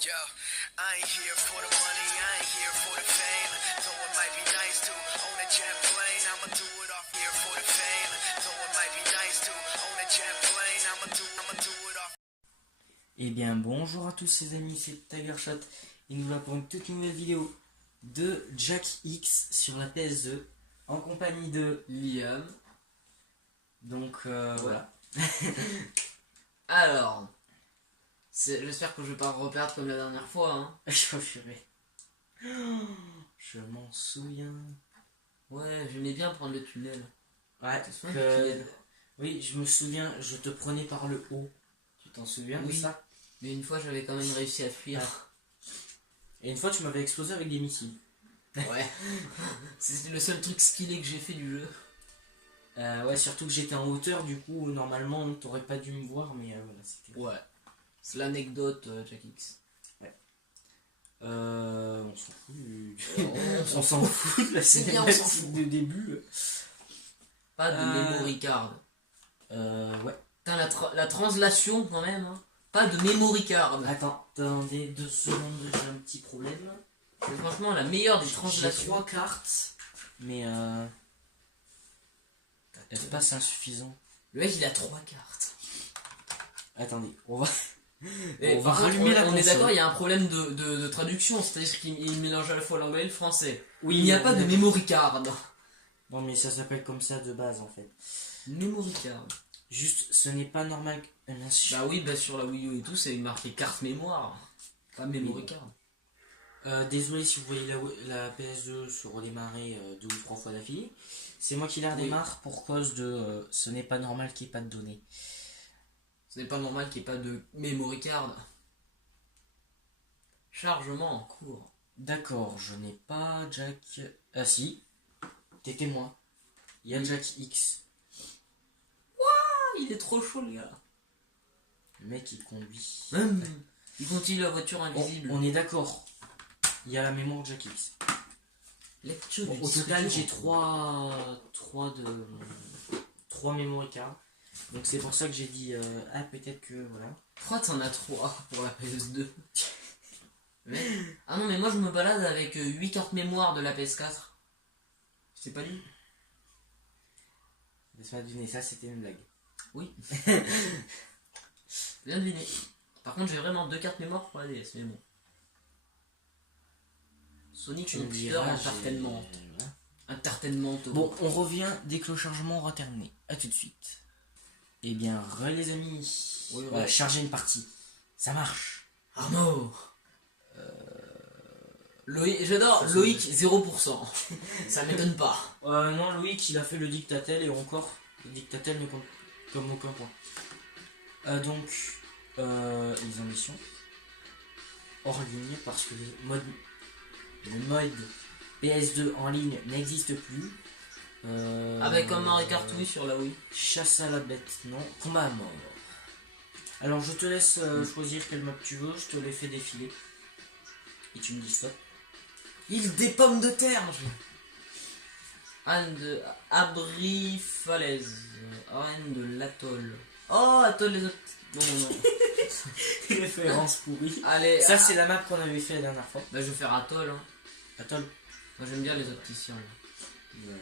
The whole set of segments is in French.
Yo, I ain't here for the money, I ain't here for the fame. Though it might be nice to own a jet plane, I'ma do it off here for the fame. Though it might be nice to own a jet plane, I'ma do it off. Eh bien bonjour à tous les amis, c'est Tigershot et nous voilà pour une toute nouvelle vidéo de Jack X sur la PS2 en compagnie de Liam. Donc voilà. Alors, j'espère que je vais pas reperdre comme la dernière fois. Hein. Je m'en souviens. Ouais, j'aimais bien prendre le tunnel. Ouais, oui, je me souviens, je te prenais par le haut. Tu t'en souviens de ça? Mais une fois, j'avais quand même réussi à fuir. Et une fois, tu m'avais explosé avec des missiles. Ouais. C'est le seul truc skillé que j'ai fait du jeu. Ouais, surtout que j'étais en hauteur, du coup, normalement, t'aurais pas dû me voir, mais voilà, c'était... Ouais. C'est l'anecdote, Jack X. Ouais. On s'en fout. On s'en fout de la C'est bien, on s'en cinématique fout. de début. Pas de memory card. Ouais. Putain, la translation quand même. Hein. Pas de memory card. Attendez 2 secondes, j'ai un petit problème. C'est franchement la meilleure des J'ai translations. 3 cartes, mais espace insuffisant. Le mec, il a 3 cartes. Attendez, on va Par contre, rallumer la on est console. d'accord, il y a un problème de traduction, c'est-à-dire qu'il mélange à la fois l'anglais et le français. Oui, Il n'y a pas de memory card. Non, mais ça s'appelle comme ça de base en fait. Memory card. Juste, ce n'est pas normal. Bah oui, bah sur la Wii U et tout, c'est marqué carte mémoire. Pas memory card. Désolé si vous voyez la PS2 se redémarrer 2 ou 3 fois d'affilée. C'est moi qui la redémarre pour cause de ce n'est pas normal qu'il n'y ait pas de données. Ce n'est pas normal qu'il n'y ait pas de memory card. Chargement en cours. D'accord, je n'ai pas Jack... Ah si, t'es témoin. Il y a Jack X. Ah, il est trop chaud, les gars. Le mec il conduit. Il continue la voiture invisible. On est d'accord. Il y a la mémoire Jack X. Au total, j'ai 3 memory cards. Donc c'est pour ça que j'ai dit ah peut-être que voilà. Pourquoi t'en as 3 pour la PS2? Ah non, mais moi je me balade avec 8 cartes mémoire de la PS4. Je t'ai pas dit? Laisse-moi deviner, ça c'était une blague. Oui. Bien deviné. Par contre, j'ai vraiment 2 cartes mémoire pour la DS, mais bon. Sonic Monster Entertainment. Entertainment. Bon, on revient dès que le chargement aura terminé. A tout de suite. Eh bien, les amis. Oui, on va charger une partie. Ça marche. Arnaud. Loïc, j'adore. Loïc 0%. Ça m'étonne pas. Non, Loïc, il a fait le dictatel et encore, le dictatel ne compte comme aucun point. Donc, les ambitions hors ligne parce que le mode PS2 en ligne n'existe plus. Avec un Mario Kart Wii sur la Wii. Chasse à la bête, non. Combat à mort. Alors je te laisse choisir quelle map tu veux, je te les fais défiler. Et tu me dis stop. Île des pommes de terre. Anne de Abri Falaise. Arène de l'atoll. Oh, atoll les autres. Non. Référence pourrie. Allez. Ça c'est la map qu'on avait fait la dernière fois. Bah je vais faire atoll. Hein. Atoll. Moi j'aime bien les opticiens. Là. Ouais.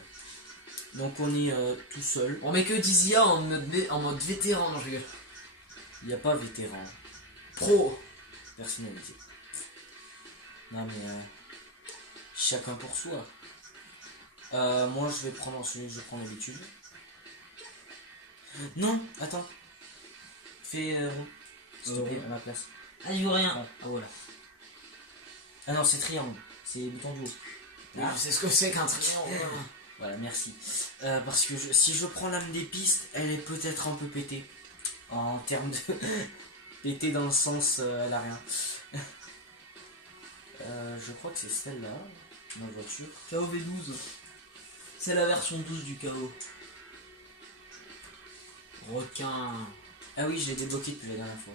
Donc on est tout seul. On met que Dizia en mode vétéran, non, je rigole. Il n'y a pas vétéran. Pro. Personnalisé. Non mais chacun pour soi. Moi je vais prendre celui que je prends d'habitude. Non, attends. Fais s'il te plaît à ma place. Ah, je veux rien. Ah voilà. Ah non, c'est triangle. C'est bouton du haut. Oui, je sais ce que c'est qu'un triangle. Voilà, merci. Parce que si je prends l'âme des pistes, elle est peut-être un peu pétée. En termes de... pétée dans le sens, elle a rien. Je crois que c'est celle-là, ma voiture. KO V12. C'est la version 12 du KO. Requin. Ah oui, je l'ai débloqué depuis la dernière fois.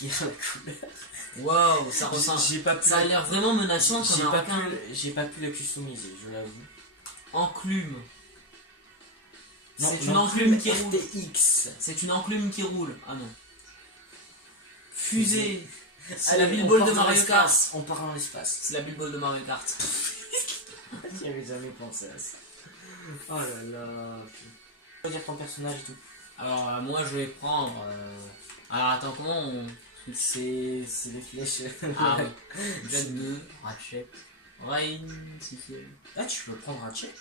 Regarde la couleur. Waouh, ça ressemble. Ça a l'air vraiment menaçant comme un requin. J'ai pas pu la customiser, je l'avoue. Enclume. C'est une enclume qui roule. RTX. C'est une enclume qui roule. Ah non. Fusée. Ah, la Bill On Ball part de dans Mario l'espace. Kart. On part dans l'espace. C'est la Bill Ball de Mario Kart. J'y avais jamais pensé à ça. Oh là là. Tu vas dire ton personnage et tout. Alors, moi, je vais prendre. Alors, attends, comment on. C'est des flèches. Ah oui. Jet 2, Ratchet, Rain, si c'est. Ah, tu peux prendre un check.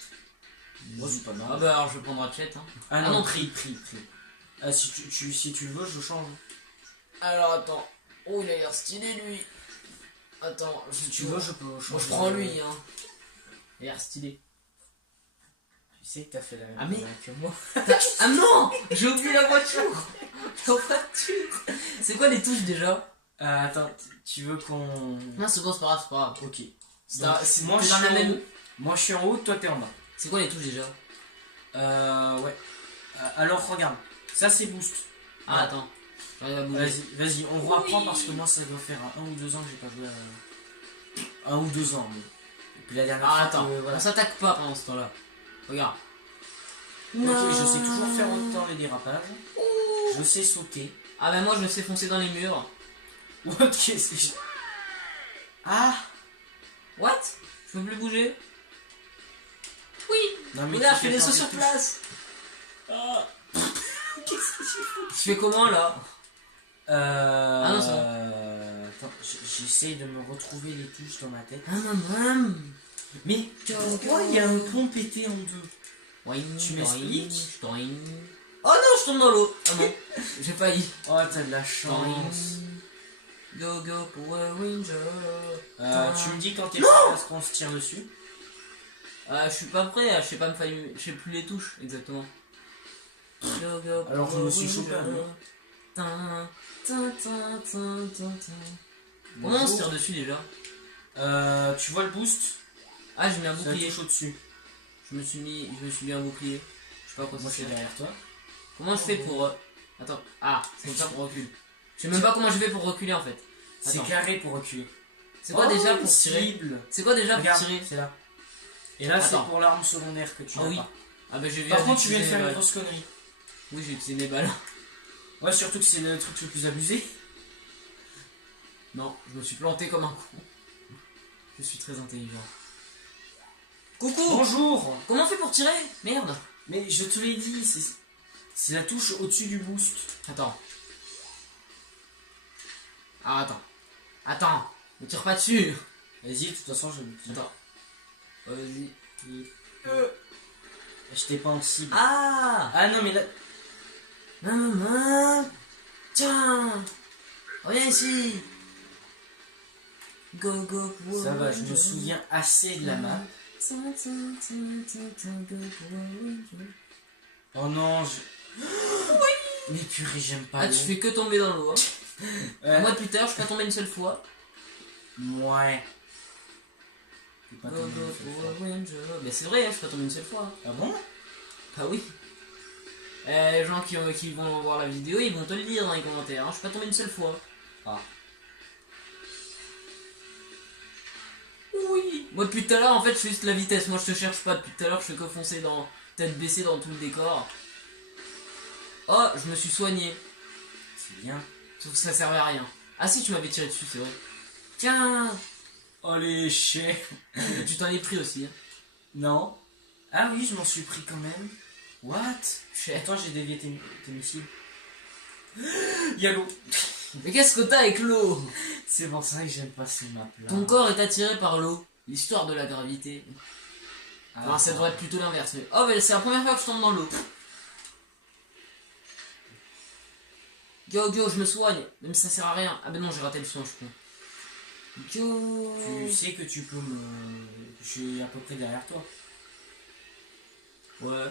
Moi, c'est pas mal. Ah bah, alors, je vais prendre Ratchet. Hein. Ah non, non, prix. Ah, si tu le veux, je change. Alors, attends. Oh, il a l'air stylé, lui. Attends, Si tu veux, je peux changer. Moi, je prends lui, hein. Il a l'air stylé. Tu sais que t'as fait la même Ah, mais- chose que moi. Ah non, j'ai oublié la voiture. La voiture. C'est quoi les touches déjà? Attends, tu veux qu'on. Non, c'est bon, c'est pas grave, c'est pas grave. Ok. C'est Donc, moi, t'es je dans suis la en même. haut. Moi, je suis en haut, toi, t'es en bas. C'est quoi les touches déjà? Ouais. Alors, regarde. Ça, c'est boost. Ah, Ouais. attends. J'arrive à bouger. Vas-y, on reprend parce que moi, ça doit faire 1 ou 2 ans que j'ai pas joué à. 1 ou 2 ans. Mais... Et puis la dernière Ah, fois. attends. Voilà. On s'attaque pas pendant ce temps-là. Regarde. Ok, je sais toujours faire autant les dérapages. Je sais sauter. Ah, bah, moi, je sais foncer dans les murs. What? Qu'est-ce que je. Ah! What? Je peux plus bouger? Oui! Non, mais Regarde, tu je fais des fais sauts pas sur des place! Ah. Qu'est-ce que j'ai fait? Je fais comment là? Ah non, c'est Attends, j'essaye de me retrouver les touches dans ma tête. Mais Pourquoi il y a un pont pété en deux? Tu m'expliques? Oh non, je tombe dans l'eau! Ah non, j'ai failli. Oh, t'as de la chance. Go go Power Ranger. Tu me dis quand t'es prêt à ce qu'on se tire dessus? Je suis pas prêt, je sais pas me faillir. Je sais plus les touches exactement. Go go Alors, je me suis Power chopé un Ranger. mur. Tin, tin, tin, tin, tin, tin. Comment on se tire dessus déjà? Tu vois le boost? Ah, j'ai mis un Ça bouclier. touche au-dessus. Je me suis mis un bouclier. Je sais pas quoi Moi, ça je suis sert. derrière toi. Comment je fais pour. Attends. Ah, c'est comme ça pour reculer. Je sais même pas comment je fais pour reculer en fait. C'est Attends. carré pour reculer. C'est quoi déjà pour une tirer? cible. C'est quoi déjà pour Regarde, tirer? c'est là. Et là, c'est Attends. pour l'arme secondaire que tu Ah n'as oui. pas. Ah bah je viens Par contre, tu viens de d'utiliser faire mes une balles. grosse connerie. Oui, j'ai utilisé mes balles. Ouais, surtout que c'est le truc le plus abusé. Non, je me suis planté comme un con. Je suis très intelligent. Coucou! Bonjour. Comment on fait pour tirer? Merde! Mais je te l'ai dit, c'est la touche au-dessus du boost. Attends. Ah, attends. Attends! Ne tire pas dessus! Vas-y, de toute façon, je le tire. Attends. Vas-y. Je t'ai pas en cible. Ah! Ah non, mais là. Tiens! Reviens ici! Go go Power Ça va, je me Ranger. souviens assez de la map. Oh non, je. Mais purée, j'aime pas. Ah, tu fais que tomber dans l'eau. Hein. Ouais. Moi, depuis tout à l'heure, je suis pas tombé une seule fois. Ouais. T'es pas Go tombé go une seule fois. Power Ranger. Mais c'est vrai, hein, je suis pas tombé une seule fois. Ah bon? Ah oui. Les gens qui vont voir la vidéo, ils vont te le dire dans les commentaires. Hein. Je suis pas tombé une seule fois. Ah. Oui. Moi, depuis tout à l'heure, en fait, je fais juste la vitesse. Moi, je te cherche pas. Depuis tout à l'heure, je fais que foncer dans tête baissée dans tout le décor. Oh, je me suis soigné. C'est bien. Sauf que ça servait à rien. Ah si, tu m'avais tiré dessus, c'est vrai. Tiens. Oh les chiens. Tu t'en es pris aussi. Hein. Non. Ah oui, je m'en suis pris quand même. What? Chais. Attends, j'ai dévié tes missiles. Y'a l'eau. Mais qu'est-ce que t'as avec l'eau? C'est pour ça que j'aime pas ces maps là. Ton corps est attiré par l'eau. L'histoire de la gravité. Ah, Alors ça devrait être plutôt l'inverse. Mais... Oh, mais c'est la première fois que je tombe dans l'eau. Go, go, je me soigne. Même si ça sert à rien. Ah ben non, j'ai raté le soin, je crois. Go. Tu sais que tu peux me. Je suis à peu près derrière toi. Ouais.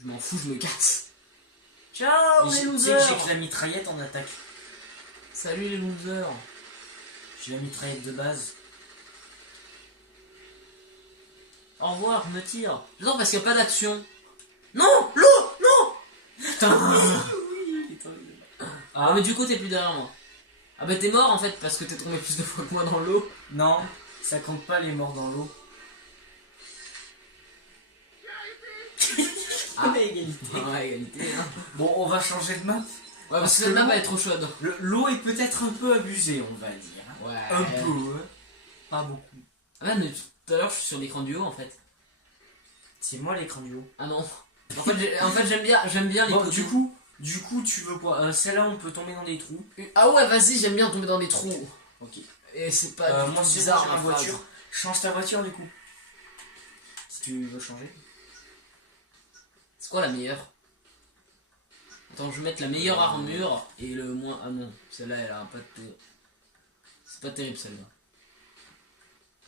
Je m'en fous, je me casse. Ciao Et les tu sais que losers. j'ai que la mitraillette en attaque. Salut les losers. J'ai la mitraillette de base. Au revoir, je me tire. Non, parce qu'il n'y a pas d'action. Non, l'eau, non. Putain. Ah mais du coup t'es plus derrière moi. Ah bah t'es mort en fait parce que t'es tombé plus de fois que moi dans l'eau. Non, ça compte pas les morts dans l'eau. Ah. égalité. Ah, égalité hein. Bon, on va changer de map. Ouais, parce que cette map elle est trop chaude. L'eau est peut-être un peu abusée, on va dire. Ouais. Un peu, hein. Pas beaucoup. Ah, mais tout à l'heure, je suis sur l'écran du haut en fait. C'est moi l'écran du haut. Ah non. En fait j'aime bien les Bon, poteaux. du coup, tu veux quoi? Celle-là, on peut tomber dans des trous. Ah ouais, vas-y, j'aime bien tomber dans des trous. Ok. Et c'est pas du Moi, tout c'est bizarre bon, j'ai ma ma phrase. voiture. Change ta voiture, du coup. Si tu veux changer. C'est quoi la meilleure? Attends, je vais mettre la meilleure armure et le moins... Ah non, celle-là elle a un pas de... C'est pas terrible celle-là.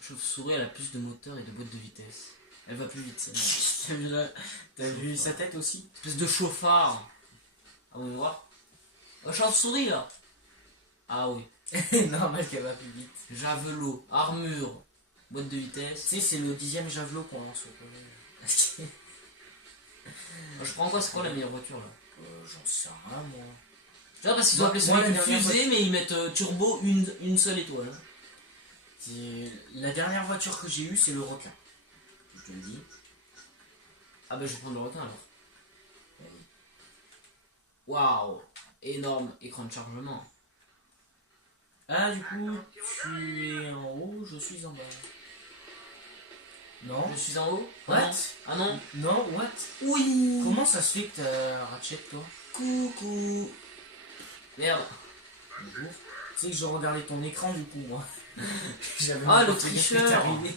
Chauve-souris elle a plus de moteur et de boîte de vitesse. Elle va plus vite celle-là. T'as vu sa tête aussi? Espèce de chauffard. Ah on va voir. Oh, chauve-souris là. Ah oui. Normal qu'elle va plus vite. Javelot, armure, boîte de vitesse. Tu sais, c'est le 10e javelot qu'on lance au Je prends quoi? C'est quoi la meilleure voiture là? J'en sais rien, moi. Tu vois, parce qu'ils ont Moi, appelé moi, celui la une dernière fusée, mais ils mettent turbo une seule étoile. La dernière voiture que j'ai eue, c'est le requin. Je te le dis. Ah bah je vais prendre le requin alors. Waouh, énorme écran de chargement. Ah, du coup, tu es en haut, je suis en bas. Non. Je suis en haut? What? Ah non? Non, what? Oui. Comment ça se fait que t'as Ratchet, toi? Coucou. Merde. Bonjour. Tu sais que je regardais ton écran, du coup, moi. J'avais Ah, le encore fait tricheur. que t'es arrivé.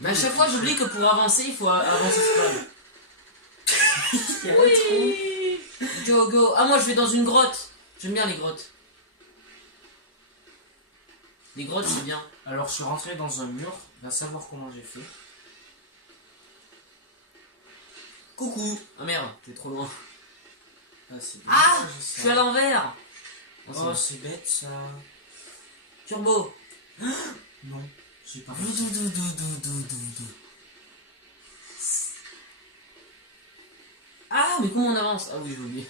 Mais à chaque fois j'oublie que pour avancer il faut avancer scroll. Il y a le trou. Oui. Go go. Ah moi je vais dans une grotte. J'aime bien les grottes. Les grottes c'est bien. Alors, je suis rentré dans un mur. Va savoir comment j'ai fait. Coucou. Ah merde, t'es trop loin. Ah, c'est Ah, dommage, je ça. suis à l'envers. Oh, c'est bête, ça. Turbo. Non, j'ai pas Dou, réussi. dou, dou, dou, dou, dou, dou. Ah mais comment on avance? Ah oui j'ai oublié.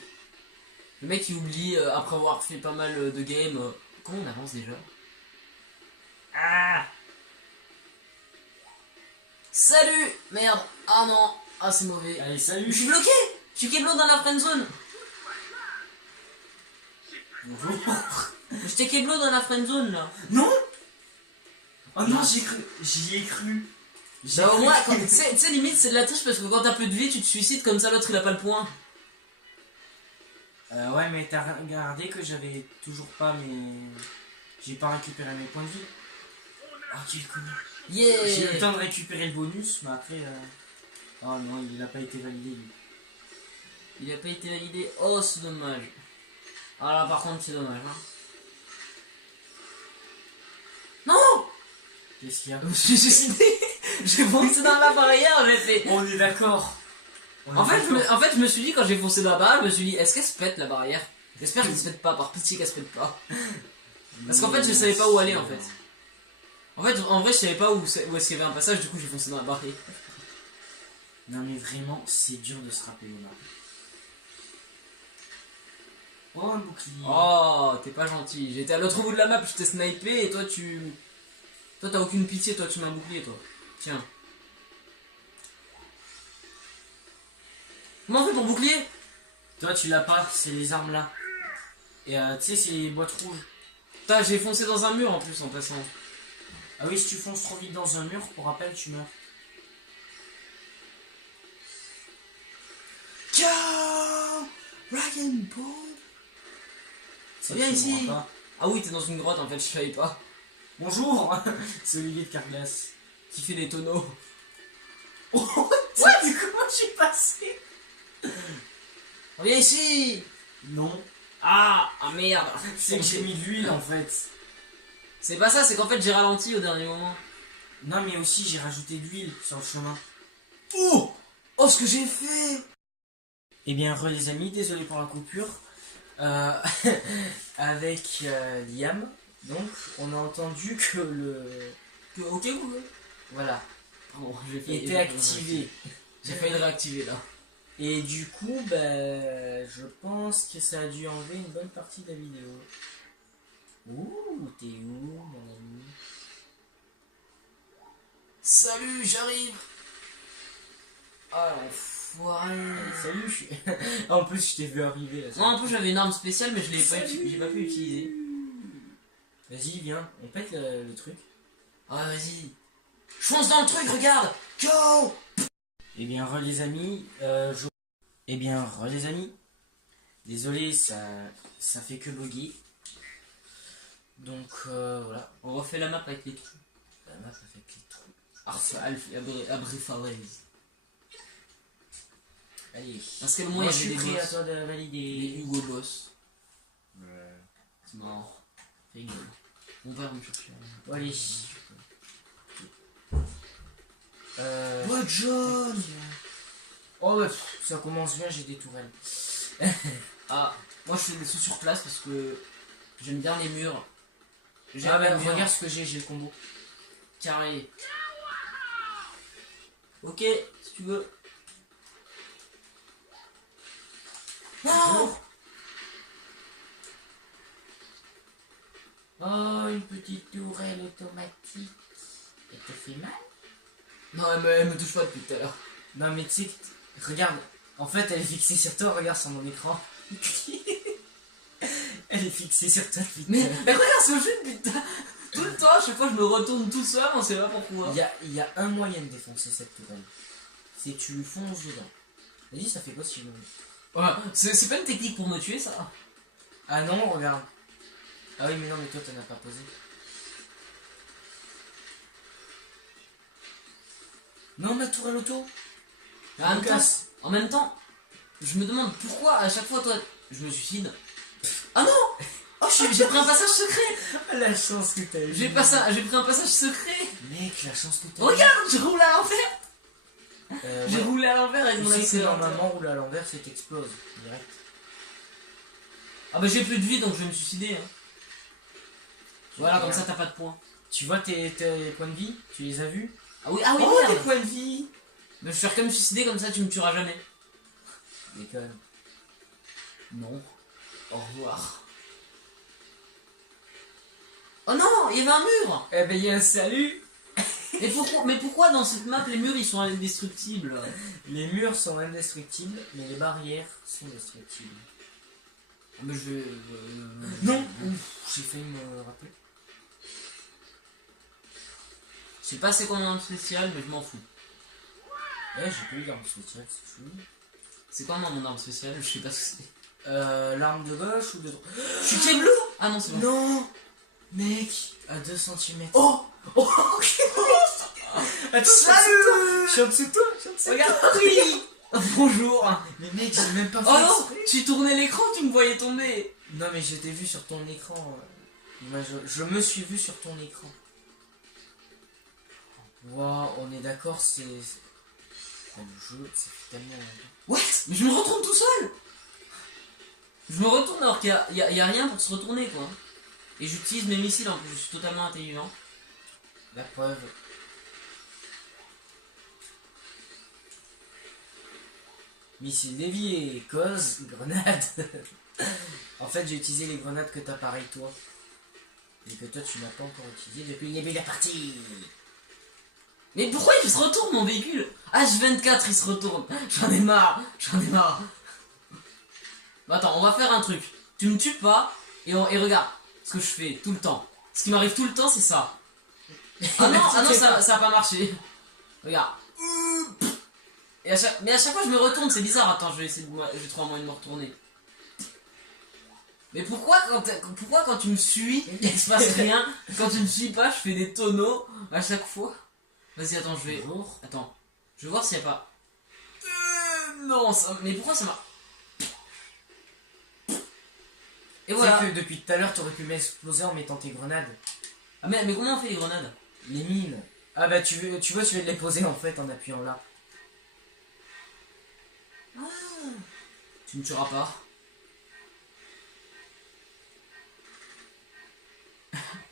Le mec il oublie après avoir fait pas mal de games. Comment on avance déjà? Ah. Salut. Merde. Ah non. Ah c'est mauvais. Allez, Je salut. suis bloqué. Je suis Keblo dans la friendzone. Bonjour. J'étais Keblo dans la friendzone là. Non. Oh non, j'y ai cru. Bah au moins, tu sais limite c'est de la triche parce que quand t'as plus de vie tu te suicides comme ça l'autre il a pas le point. Ouais, mais t'as regardé que j'avais toujours pas mes... J'ai pas récupéré mes points de vie. Oh, quel connard. Yeah. J'ai eu le temps de récupérer le bonus, mais après... Oh non, il a pas été validé, lui. Il a pas été validé. Oh c'est dommage. Ah là par contre c'est dommage hein. Non. Qu'est-ce qu'il y a? Je me suis suicidé. J'ai foncé dans la barrière, j'ai fait. On est d'accord. En fait, je me suis dit quand j'ai foncé dans la barrière, je me suis dit est-ce qu'elle se pète la barrière? J'espère qu'elle se pète pas, par pitié qu'elle se pète pas. Parce qu'en fait je savais pas où aller en fait. En fait en vrai je savais pas où est-ce qu'il y avait un passage, du coup j'ai foncé dans la barrière. Non mais vraiment, c'est dur de se rappeler au map. Oh, un bouclier. Oh t'es pas gentil, j'étais à l'autre bout de la map, je t'ai snipé et toi t'as aucune pitié, toi tu m'as bouclier toi. Tiens. Comment on fait pour bouclier? Toi, tu l'as pas, c'est les armes là. Et tu sais, c'est les boîtes rouges. Putain j'ai foncé dans un mur en plus en passant. Ah oui, si tu fonces trop vite dans un mur, pour rappel, tu meurs. Ciao Dragon Ball. Ça, Viens tu ici. mourras pas. Ah oui t'es dans une grotte en fait, je savais pas. Bonjour. C'est Olivier de Carglass. Qui fait des tonneaux. Oh, What? comment j'ai passé? Viens ici. Non, Ah merde. c'est que j'ai mis de l'huile en fait. C'est pas ça, c'est qu'en fait j'ai ralenti au dernier moment. Non, mais aussi j'ai rajouté de l'huile sur le chemin. Oh ce que j'ai fait. Eh bien, les amis, désolé pour la coupure. Avec Liam, donc, on a entendu que Ok Google. Voilà, Pardon, j'ai failli était activé. J'ai failli le réactiver là. Et du coup, bah, je pense que ça a dû enlever une bonne partie de la vidéo. Ouh, t'es où, mon ami? Salut, j'arrive. Ah enfoiré. Salut. En plus, je t'ai vu arriver là. Non, en plus j'avais une arme spéciale, mais je l'ai pas, j'ai pas pu l'utiliser. Vas-y, viens, on pète le truc. Ah, vas-y. Je fonce dans le truc, regarde. Go. Eh bien, les amis, les amis, désolé, ça fait que bugger. Donc, voilà. On refait la map avec les trous. La map avec les trous. Abri falaise. Allez. Parce qu'à un moment, Moi, il je y suis avait des prêt à boss. toi de Les valider. Hugo Boss. Ouais. C'est marrant. Fais une gueule. Mon père va me chercher. Allez. What John? Oh, bah, ça commence bien, j'ai des tourelles. Ah, moi je fais des sauts sur place parce que j'aime bien les murs. J'aime Ah, bah, les murs regarde ce que j'ai le combo. carrés. Ok, si tu veux. Non! Oh, une petite tourelle automatique. Elle te fait mal? Non, elle me touche pas depuis tout à l'heure. Non, mais tu sais, regarde. En fait, elle est fixée sur toi, regarde sur mon écran. Elle est fixée sur toi depuis Mais, tout à l'heure. mais regarde ce jeu depuis tout le temps, à chaque fois je me retourne tout seul, on sait pas pourquoi. Il y a un moyen de défoncer cette tourelle. C'est que tu lui fonces dedans. Vas-y, ça fait quoi si je... Ouais, c'est pas une technique pour me tuer ça. Ah non, regarde. Ah oui, mais non, mais toi, t'en as pas posé. Non, ma tourelle auto. Mais en même temps, je me demande pourquoi à chaque fois toi, je me suicide. Ah non! Oh, j'ai pris un passage secret! La chance que t'as eu. J'ai pris un passage secret! Mec, la chance que t'as eu. Regarde, je roule à l'envers! J'ai Ouais. roulé à l'envers et Tu mon sais que accélérateur. normalement, rouler à l'envers, c'est t'explose. Direct. Ah bah j'ai plus de vie donc je vais me suicider. Hein. Voilà, comme ça t'as pas de points. Tu vois tes points de vie? Tu les as vus? Ah oui, Oh, tes merde! points de vie! Mais je vais faire comme me suicider, comme ça tu me tueras jamais. Déconne. Non. Au revoir. Oh non, il y avait un mur! Eh ben, il y a un salut! Mais pourquoi dans cette map les murs ils sont indestructibles? Les murs sont indestructibles, mais les barrières sont destructibles. Mais je vais. Non! Ouf, j'ai failli me rappeler. Je sais pas c'est quoi mon arme spéciale, mais je m'en fous. Ouais, j'ai pas eu d'arme spéciale, c'est chou. C'est quoi mon arme spéciale? Je sais pas ce que c'est. L'arme de gauche ou de droite? Je suis pied bleu! Ah non, c'est bon. Non! Mec, à 2 cm. Oh! Oh! Attends, Salut! je suis en dessous de toi, je suis en dessous de toi. Regarde! Oui! Bonjour! Mais mec, j'ai même pas fait Oh non! exprès. Tu tournais l'écran, tu me voyais tomber! Non, mais je t'ai vu sur ton écran. Moi, je me suis vu sur ton écran. Waouh, on est d'accord, c'est. Le jeu, ça fait tellement longtemps. What? Mais je me retourne tout seul! Je me retourne alors qu'il y a rien pour se retourner quoi. Et j'utilise mes missiles en plus, je suis totalement intelligent. La preuve. Missile dévié, cause, grenade. En fait, j'ai utilisé les grenades que t'as pareil toi. Et que toi, tu n'as pas encore utilisé depuis le début de la partie. Mais pourquoi il se retourne mon véhicule? H24 il se retourne. J'en ai marre, j'en ai marre. Bah attends, on va faire un truc. Tu me tues pas et regarde ce que je fais tout le temps. Ce qui m'arrive tout le temps c'est ça. Ah non, ça a pas marché. Regarde. Et mais à chaque fois je me retourne, c'est bizarre. Attends, je vais trouver un moyen de me retourner. Mais pourquoi quand tu me suis, il se passe rien? Quand tu me suis pas, je fais des tonneaux à chaque fois. Vas-y, attends, je vais. Bonjour. Attends, je vais voir s'il y a pas. Non, mais pourquoi ça m'a. Et voilà. C'est que depuis tout à l'heure, t'aurais pu m'exploser en mettant tes grenades. Ah, mais comment on fait les grenades? Les mines. Ah bah tu vois, tu veux les poser en fait en appuyant là. Tu me tueras pas.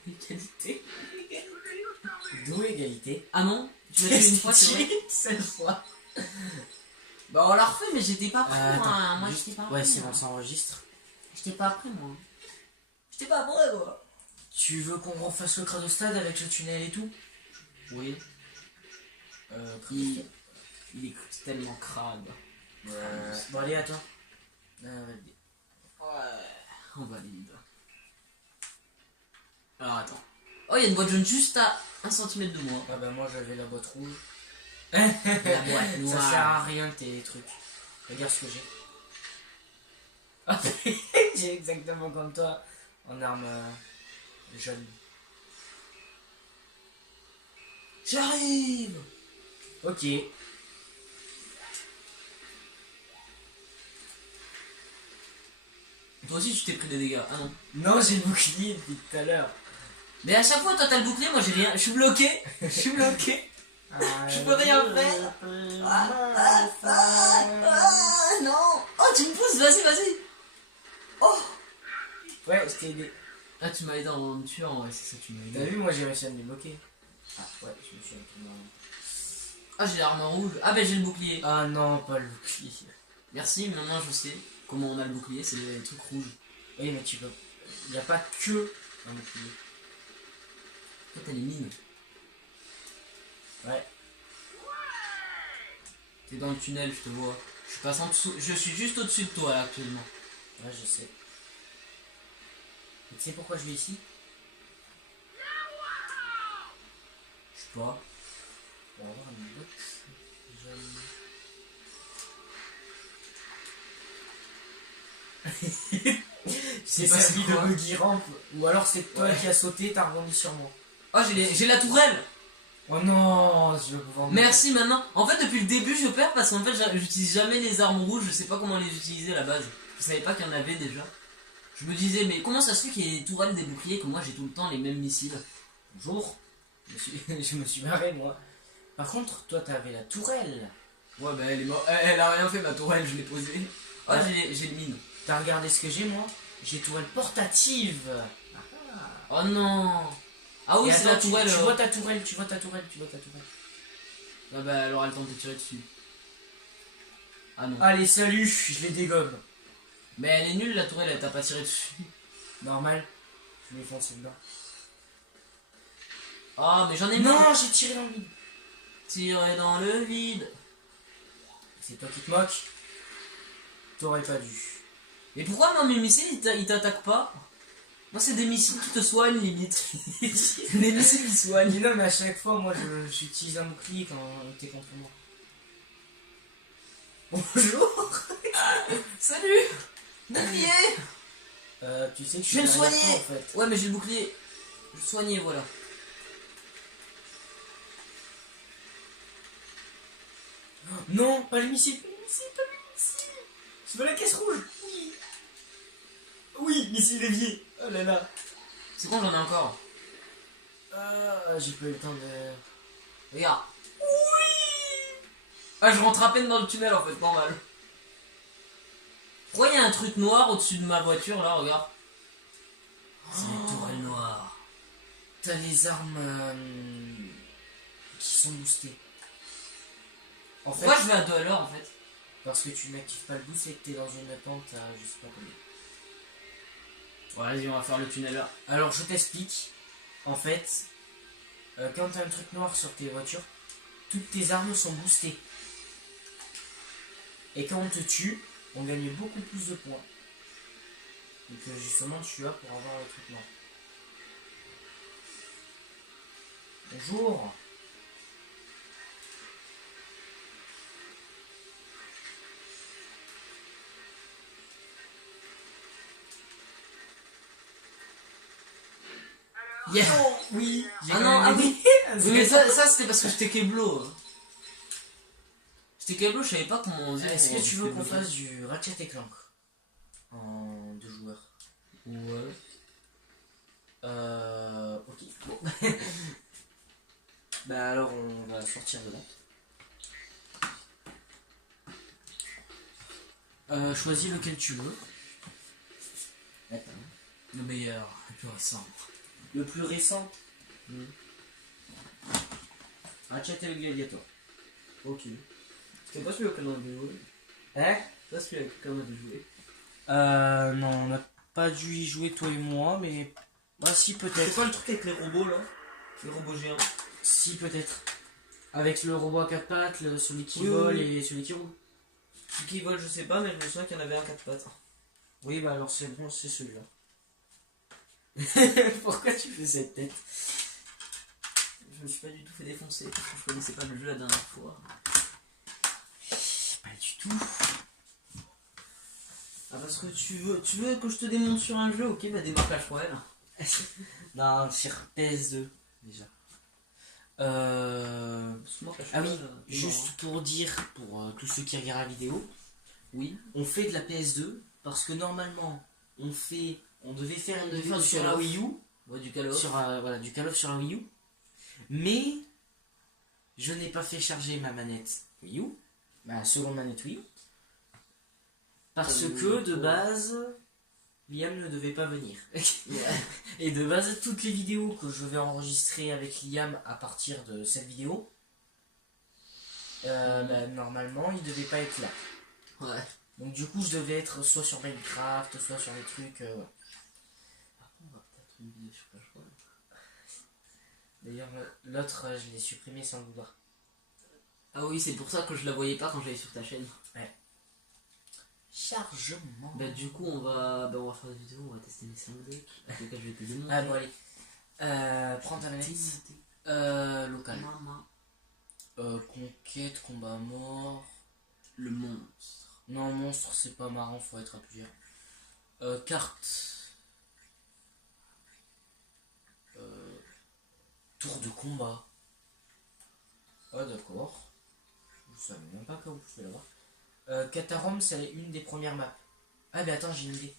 Égalité. D'où égalité? Ah non? Tu l'as tué une fois, c'est vrai? Cette fois. Bah on l'a refait, mais j'étais pas prêt moi. Attends, Moi juste- j'étais pas prêt. Ouais, c'est moi. bon, ça enregistre. J'étais pas prêt moi. J'étais pas prêt moi. Tu veux qu'on refasse le Cradostad avec le tunnel et tout? Oui. Cradostad. Il est tellement crade. Bon, allez, à toi. Vas-y. Ouais, on valide. Alors attends. Oh, il y a une boîte jaune juste à 1 cm de moi. Ah bah, moi j'avais la boîte rouge. La boîte noire. Ça sert à rien tes trucs. Regarde ce que j'ai. Ah, j'ai exactement comme toi. En arme jaune. J'arrive. Ok. Toi aussi tu t'es pris des dégâts. Ah non. Non, j'ai le bouclier depuis tout à l'heure. Mais à chaque fois toi t'as le bouclier, moi j'ai rien. Je suis bloqué. Je suis bloqué. Je peux rien faire. Non. Oh tu me pousses, vas-y. Oh. Ouais, je t'ai aidé. Ah tu m'as aidé en me tuant, ouais c'est ça tu m'as T'as aidé. vu, moi j'ai réussi à me débloquer. Ah ouais, je me suis retourné. Ah j'ai l'arme rouge. Ah ben j'ai le bouclier. Ah non, pas le bouclier. Merci, maintenant je sais comment on a le bouclier, c'est les trucs rouges. Oui, mais tu peux. Il n'y a pas que un bouclier. Toi t'as les mines. Ouais. T'es dans le tunnel, je te vois. Je suis passé en dessous. Je suis juste au-dessus de toi là, actuellement. Ouais, je sais. Et tu sais pourquoi je vais ici? Je sais pas. Pour avoir une botte jaune. C'est pas servi c'est de quoi buggy ramp. Ou alors c'est toi Ouais. qui as sauté, t'as rebondi sur moi. Oh j'ai la tourelle. Oh non, je vais pouvoir. Merci maintenant. En fait depuis le début je perds parce qu'en fait j'utilise jamais les armes rouges, je sais pas comment les utiliser à la base. Je savais pas qu'il y en avait déjà. Je me disais mais comment ça se fait qu'il y ait des tourelles, des boucliers, que moi j'ai tout le temps les mêmes missiles. Bonjour. Je me suis marré moi. Par contre, toi t'avais la tourelle. Ouais bah elle est morte. Elle a rien fait ma tourelle, je l'ai posée. Oh Ouais. j'ai le mine. T'as regardé ce que j'ai moi? J'ai tourelle portative. Oh non. Ah oui Et c'est attends, la tourelle. Tu vois ta tourelle, tu vois ta tourelle, tu vois ta tourelle. Ah bah alors elle tente de tirer dessus. Ah non. Allez, salut, je les dégomme. Mais elle est nulle la tourelle, elle t'a pas tiré dessus. Normal. Je vais foncer dedans. Ah mais j'en ai marre. Non, j'ai tiré dans le vide. Tirer dans le vide. C'est toi qui te moques. T'aurais pas dû. Mais pourquoi moi mes missiles ils t'attaquent pas? Moi c'est des missiles qui te soignent limite. Des missiles qui soignent. Dis non, mais à chaque fois, moi, j'utilise un bouclier quand t'es contre moi. Bonjour. Salut. Bouclier. Tu sais que Je vais me suis derrière soigner. toi, en fait. Ouais mais j'ai le bouclier. Je vais soigner voilà. Non, pas le missile. Pas le missile, pas le missile. Je veux la caisse rouge. Oui. Oui, missile dévié. Oh là là. C'est con j'en ai encore. J'ai pas eu le temps de... Regarde. Oui. Ah je rentre à peine dans le tunnel en fait, normal. Pourquoi il y a un truc noir au-dessus de ma voiture là, regarde. C'est une tourelle noire. T'as les armes qui sont boostées. En fait, Pourquoi je vais à 2 à l'heure en fait? parce que tu n'actives pas le boost et que t'es dans une pente à je sais pas combien. Ouais, vas-y, on va faire le tunnel là. Alors je t'explique. En fait, quand t'as un truc noir sur tes voitures, toutes tes armes sont boostées. Et quand on te tue, on gagne beaucoup plus de points. Donc justement tu as pour avoir le truc noir. Bonjour. Yeah. Oh, oui. Ah non, ah oui. Oui, mais ça c'était parce que j'étais Keblo. J'étais Keblo, je savais pas comment on faisait. Est-ce que pour tu veux qu'on débloquer. fasse du Ratchet et Clank en 2 joueurs? Ouais. Ok. Bon. Bah alors on va sortir de là. Choisis lequel tu veux. Le meilleur, le plus récent. Le plus récent. Ratchet et le Gladiator. Ok. C'est pas celui auquel on avait joué. Hein? C'est pas celui auquel on avait joué. Non, on n'a pas dû y jouer toi et moi, mais... Ah si, C'est peut-être. quoi le truc avec les robots là? Les robots géants. Si, peut-être. Avec le robot à 4 pattes, celui qui Oui, vole oui. et celui qui roule. Ce qui vole, je sais pas, mais je me souviens qu'il y en avait un 4 pattes. Oui, bah alors c'est bon, c'est celui-là. Pourquoi tu fais cette tête? Je me suis pas du tout fait défoncer parce que je connaissais pas le jeu la dernière fois. Pas du tout. Ah, parce que tu veux que je te démonte sur un jeu, ok, bah démarre Clash Royale. Non, sur PS2 déjà. Parce que moi, Clash Ah oui, Royale, juste pour dire, pour tous ceux qui regardent la vidéo, oui, on fait de la PS2 parce que normalement, on devait faire une devait vidéo faire du sur Call la of. Wii U, ouais, du Call of. sur, voilà, du Call of sur la Wii U, mais je n'ai pas fait charger ma manette Wii U, ma seconde manette Wii U, parce que de base, Liam ne devait pas venir. Et de base, toutes les vidéos que je vais enregistrer avec Liam à partir de cette vidéo, bah, normalement, il devait pas être là. Ouais. Donc du coup, je devais être soit sur Minecraft, soit sur des trucs... Par contre, on va peut-être une vidéo sur Clash Royale. D'ailleurs, l'autre, je l'ai supprimé sans le vouloir. Ah oui, c'est pour ça que je la voyais pas quand j'allais sur ta chaîne. Chargement. Bah du coup on va faire des vidéos, on va tester mes 5 decks. Avec lesquels je vais te démontrer. Ah bon, allez. Prends ta manette. Local. Maman. Conquête, combat mort. Le monstre. Non, monstre, c'est pas marrant, faut être à plusieurs. Carte. Tour de combat. Ah d'accord. Je savais même pas que vous pouvez l'avoir. Katarom, c'est une des premières maps. Ah mais attends, j'ai une idée.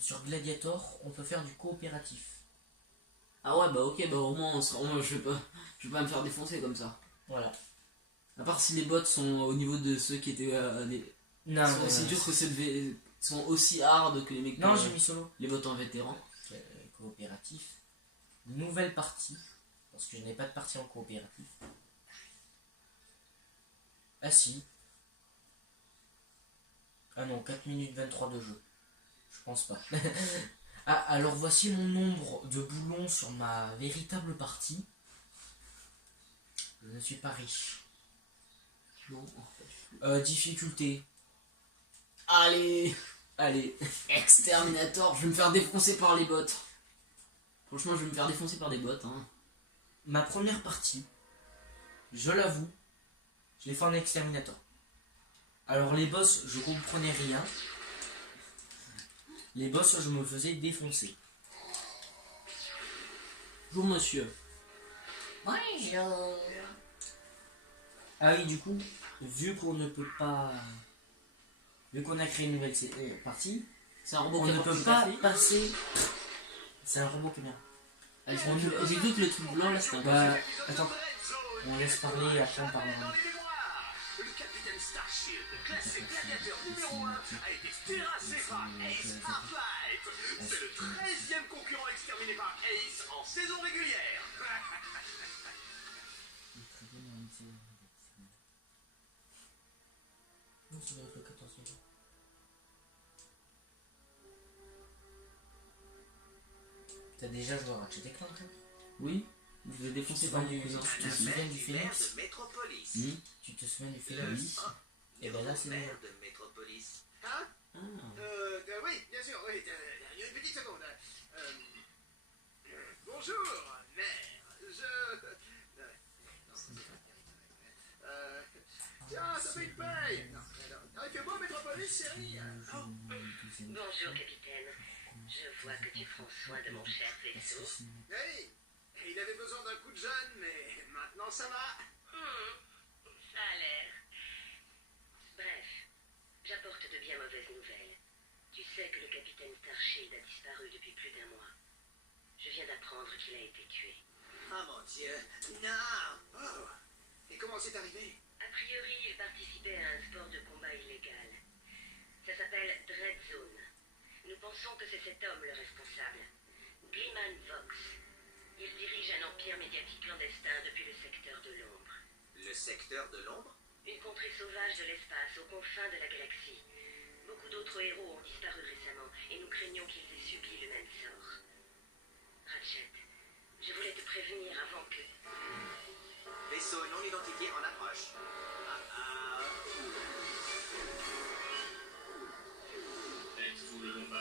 Sur Gladiator, on peut faire du coopératif. Ah ouais bah ok, bah au moins, je vais pas me faire défoncer comme ça. Voilà. À part si les bots sont au niveau de ceux qui étaient Non, sont aussi durs que ceux de sont aussi hard que les mecs. Non, j'ai mis solo. Les bots en vétéran. Coopératif. Nouvelle partie. Parce que je n'ai pas de partie en coopératif. Ah si. Ah non, 4 minutes 23 de jeu. Je pense pas. Ah, alors voici mon nombre de boulons sur ma véritable partie. Je ne suis pas riche. Non, en fait. Difficulté. Allez, Exterminator, je vais me faire défoncer par les bots. Franchement, je vais me faire défoncer par des bots. Hein. Ma première partie, je l'avoue, je l'ai fait en exterminator. Alors les boss, je comprenais rien. Les boss, je me faisais défoncer. Bonjour monsieur. Bonjour. Ah oui, du coup, vu qu'on ne peut pas... Vu qu'on a créé une nouvelle partie, C'est un robot on qui ne apporte peut le pas café. passer... C'est un robot qui vient. Ah, j'ai vu que le truc blanc là c'était un Bah, attends. On laisse parler et après on parlera. Le capitaine Starshield, classé gladiateur numéro 1, a été terrassé par Ace Half-Life. C'est le 13e concurrent exterminé par Ace en saison régulière. Non, ça doit être le 14 e. T'as déjà joué à Ratchet et Clank? Oui, je vais défoncer par mon cousin. Tu te souviens du Phoenix? Métropolis. Tu te souviens du Phoenix? Et ben là c'est le Maire de Métropolis. Hein? Ah. Oui, bien sûr, oui. Une petite seconde. Bonjour, maire. Tiens, ça fait une paye. Non, il fait beau, Métropolis, chérie. Bonjour, capitaine. Je vois que tu prends soin de mon cher vaisseau. Hey, il avait besoin d'un coup de jeune, mais maintenant ça va. Ça a l'air. Bref, j'apporte de bien mauvaises nouvelles. Tu sais que le capitaine Starshield a disparu depuis plus d'1 mois. Je viens d'apprendre qu'il a été tué. Ah mon Dieu, non. Oh. Et comment c'est arrivé? A priori, il participait à un sport de combat illégal. Ça s'appelle Dread Zone. Nous pensons que c'est cet homme le responsable. Gleeman Vox. Il dirige un empire médiatique clandestin depuis le secteur de l'ombre. Le secteur de l'ombre? Une contrée sauvage de l'espace, aux confins de la galaxie. Beaucoup d'autres héros ont disparu récemment, et nous craignons qu'ils aient subi le même sort. Ratchet, je voulais te prévenir avant que... Vaisseau non identifié en approche.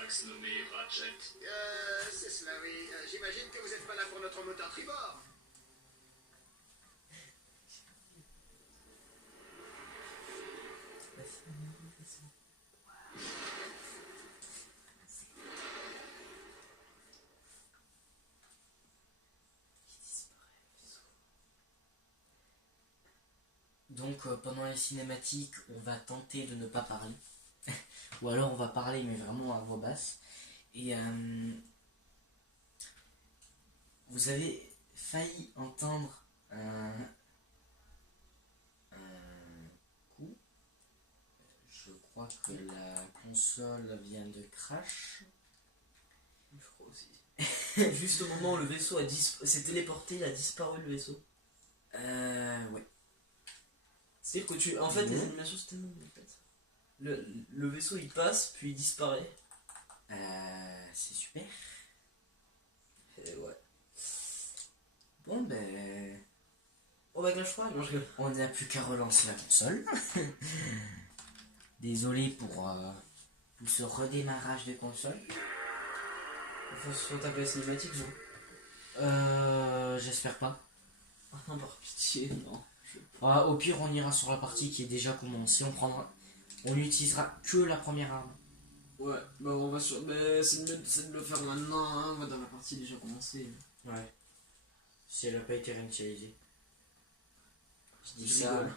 Vox nommé Ratchet. C'est cela, oui. J'imagine que vous n'êtes pas là pour notre moteur tribord. Donc pendant les cinématiques, on va tenter de ne pas parler. Ou alors on va parler mais vraiment à voix basse. Et vous avez failli entendre un coup. Je crois que la console vient de crash. Je crois aussi. Juste au moment où le vaisseau s'est téléporté, il a disparu le vaisseau. Ouais. C'est-à-dire que tu. En fait, Mhm. les animations, c'était non, en fait. Le vaisseau il passe, puis il disparaît. C'est super. Et ouais. Bon ben, Oh bah, je crois, non, je rigole. on n'a plus qu'à relancer la console. Désolé pour ce redémarrage de console. Faut taper la cinématique, non? J'espère pas. Ah non, par pitié, non. Au pire, on ira sur la partie qui est déjà commencée. On n'utilisera que la première arme. Ouais, bah on va sur. Mais c'est de le faire maintenant, hein. Moi, dans la partie déjà commencée. Ouais. Si elle n'a pas été réinitialisée. Je dis Je ça. rigole.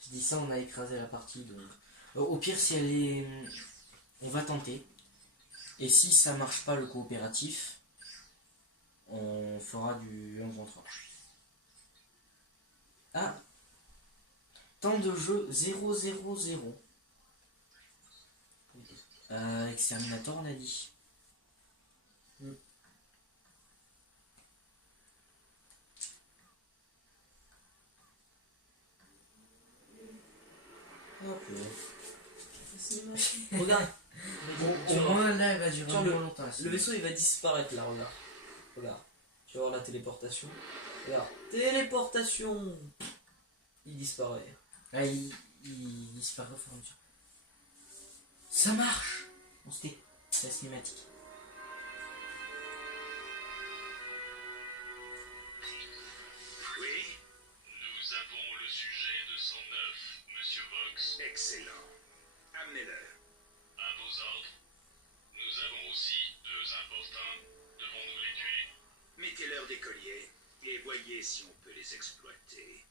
Je dis ça, on a écrasé la partie. Donc, au pire, si elle est, on va tenter. Et si ça marche pas le coopératif, on fera du 1 contre 1. Ah. Temps de jeu 0-0-0. Exterminator, on a dit. Regarde. Au moins là, elle va durer Tiens, moins longtemps. Le vaisseau il va disparaître là, regarde. Regarde. Tu vas voir la téléportation. Regarde. Téléportation. Il disparaît. Ah, il disparaît au fur et à mesure. Ça marche. On se tait. C'est la cinématique. Oui, Nous avons le sujet de 109, Monsieur Vox. excellent. Amenez-le. À vos ordres. Nous avons aussi 2 importuns. Devons-nous les tuer? Mettez-leur des colliers et voyez si on peut les exploiter.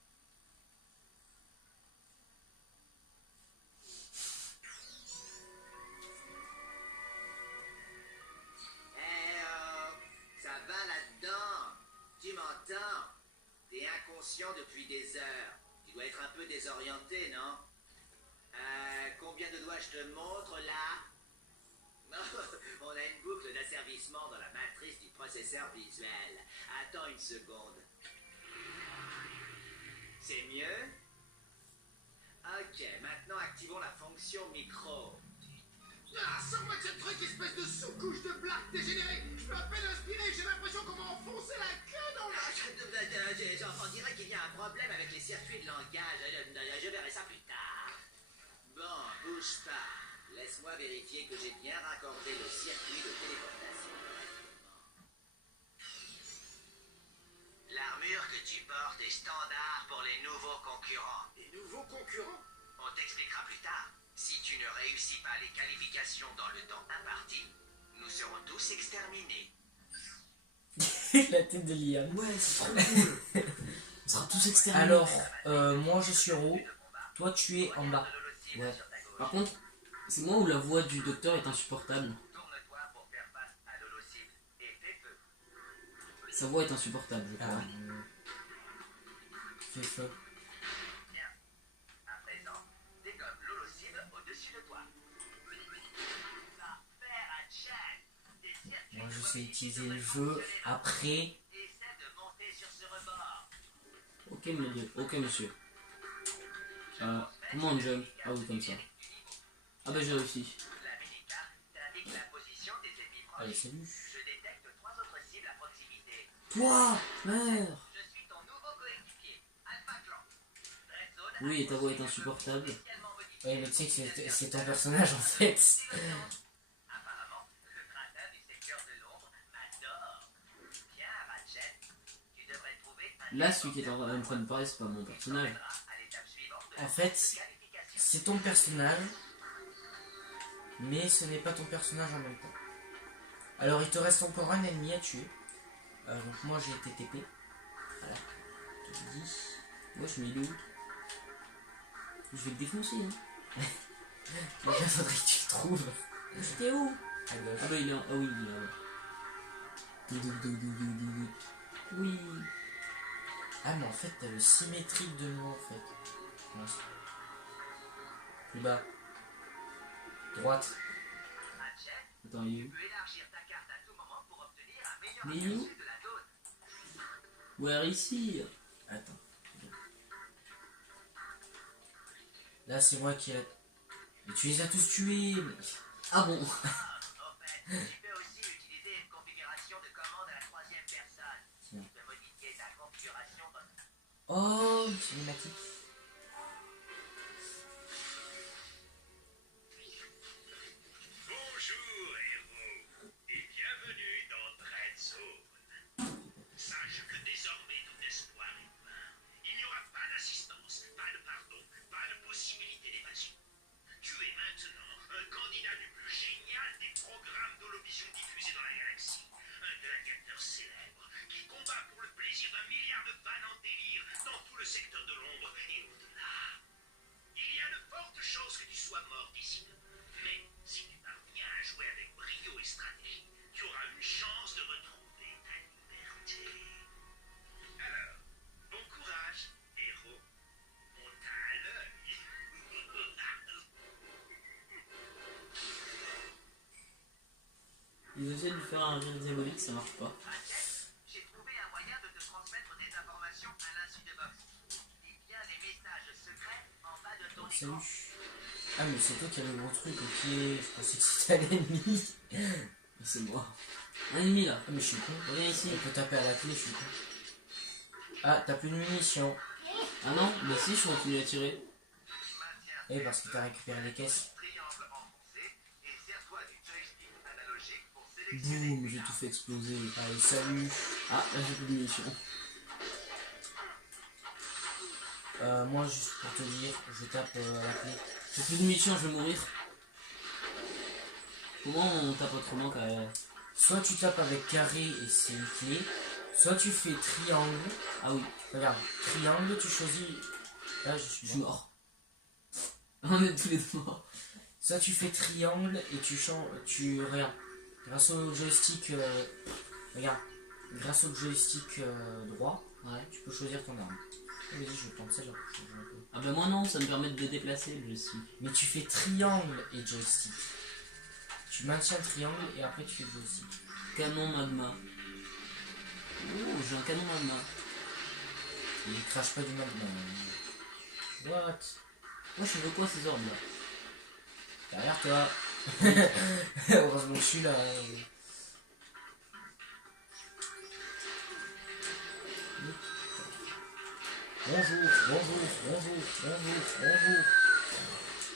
Ça va là-dedans? Tu m'entends? T'es inconscient depuis des heures. Tu dois être un peu désorienté, non? Combien de doigts je te montre là? On a une boucle d'asservissement dans la matrice du processeur visuel. Attends une seconde. C'est mieux? Ok, maintenant activons la fonction micro. Ah, sors-moi de ce truc, espèce de sous-couche de blague dégénérée! Je peux à peine respirer, j'ai l'impression qu'on m'a enfoncé la queue dans la... On dirait qu'il y a un problème avec les circuits de langage. Je verrai ça plus tard. Bon, bouge pas. Laisse-moi vérifier que j'ai bien raccordé le circuit de téléportation. L'armure que tu portes est standard pour les nouveaux concurrents. Les nouveaux concurrents? On t'expliquera plus tard. Si tu ne réussis pas les qualifications dans le temps imparti, nous serons tous exterminés. La tête de Liam. Ouais, c'est trop cool. On sera tous exterminés. Alors, moi je suis en haut. Toi tu es en bas. Ouais. Par contre, c'est moi où la voix du docteur est insupportable. Tourne-toi pour faire face à l'holocible et fais feu. Sa voix est insupportable, je crois. Fais feu. Bien. À présent, dégomme l'holocible au-dessus de toi. Ça faire un chat. Des circuits Moi je sais mobilisés utiliser de le réponse jeu. sur les rames. Après, Essaie de monter sur ce rebord. Ok, monsieur. Comment on jump? Ah oui, comme ça. Ah bah j'ai réussi. La mini-carte t'indique la position des ennemis proches. allez salut. Je détecte 3 autres cibles à proximité. Toi, merde. Je suis ton nouveau coéquipier, Alpha Clan. Red Zone Oui, et ta voix est insupportable. spécialement modifiée. Ouais mais tu sais que c'est ton personnage en fait. Apparemment, Là, celui qui est en train de parler, c'est pas mon personnage. En fait, c'est ton personnage, mais ce n'est pas ton personnage en même temps. Alors il te reste encore un ennemi à tuer. Donc moi j'ai été TP. Voilà. Je te le dis. Moi, je mets il est où? Je vais le défoncer, hein. Déjà faudrait que tu le trouves. C'était où? À gauche. Ah bah il est en... Ah oui, il est là-bas. Oui. Ah mais en fait t'as le symétrique de nous en fait. Mince. Plus bas. Droite. Attends, il est où? Mais il est où? Where ici? Attends. Là c'est moi qui ai... Mais tu les as tous tués. Mais... Ah bon? Tu peux aussi utiliser une configuration de commande à la troisième personne. Tu peux modifier ta configuration Oh, cinématique. Bonjour, héros, et bienvenue dans Dread Zone. Sache que désormais tout espoir est vain. Il n'y aura pas d'assistance, pas de pardon, pas de possibilité d'évasion. Tu es maintenant un candidat du plus génial des programmes d'holovision diffusés dans la galaxie. Un gladiateur célèbre qui combat pour le plaisir d'un milliard de fans en délire dans tout le secteur de l'ombre et au-delà. Il y a de fortes chances que tu sois mort d'ici peu. Mais si tu parviens à jouer avec brio et stratégie, tu auras une chance de retrouver ta liberté. Alors, bon courage, héros. On t'a à l'œil. Ils essaient de lui faire un rire diabolique, ça marche pas. J'ai trouvé un moyen de te transmettre des informations à l'insu de Vox. Lis bien les messages secrets en bas de ton écran. Salut. Ah mais c'est toi qui as le gros truc, ok. Je pensais que c'était à l'ennemi. C'est moi. Un ennemi là. Ah mais je suis con. Reviens ici. On peut taper à la clé, je suis con. Ah, t'as plus de munitions. Ah non, mais si, je continue à tirer. Eh, parce que t'as récupéré les caisses. Triangle enfoncé et sers-toi du joystick analogique pour sélectionner. Boum, j'ai tout fait exploser. Allez, salut. Ah, là j'ai plus de munitions. Moi, juste pour te dire, je tape à la clé. J'ai plus de munitions, je vais mourir. Comment on tape autrement qu'à... Soit tu tapes avec carré et c'est une clé. Soit tu fais triangle. Ah oui, Regarde, triangle, tu choisis. Là, je je suis suis mort. mort. On est tous les deux morts. Soit tu fais triangle et tu changes. Regarde. Grâce au joystick. Regarde. Grâce au joystick droit, Ouais. tu peux choisir ton arme. Ah, vas-y, je vais prendre celle-là. Ah bah moi non, ça me permet de me déplacer le joystick. Mais tu fais triangle et joystick. Tu maintiens triangle et après tu fais joystick. Canon magma. Oh, j'ai un canon magma. Il crache pas du magma. What? Moi je veux quoi ces orbes là? Derrière toi. Heureusement que je suis là. Bonjour, bonjour, bonjour, bonjour, bonjour.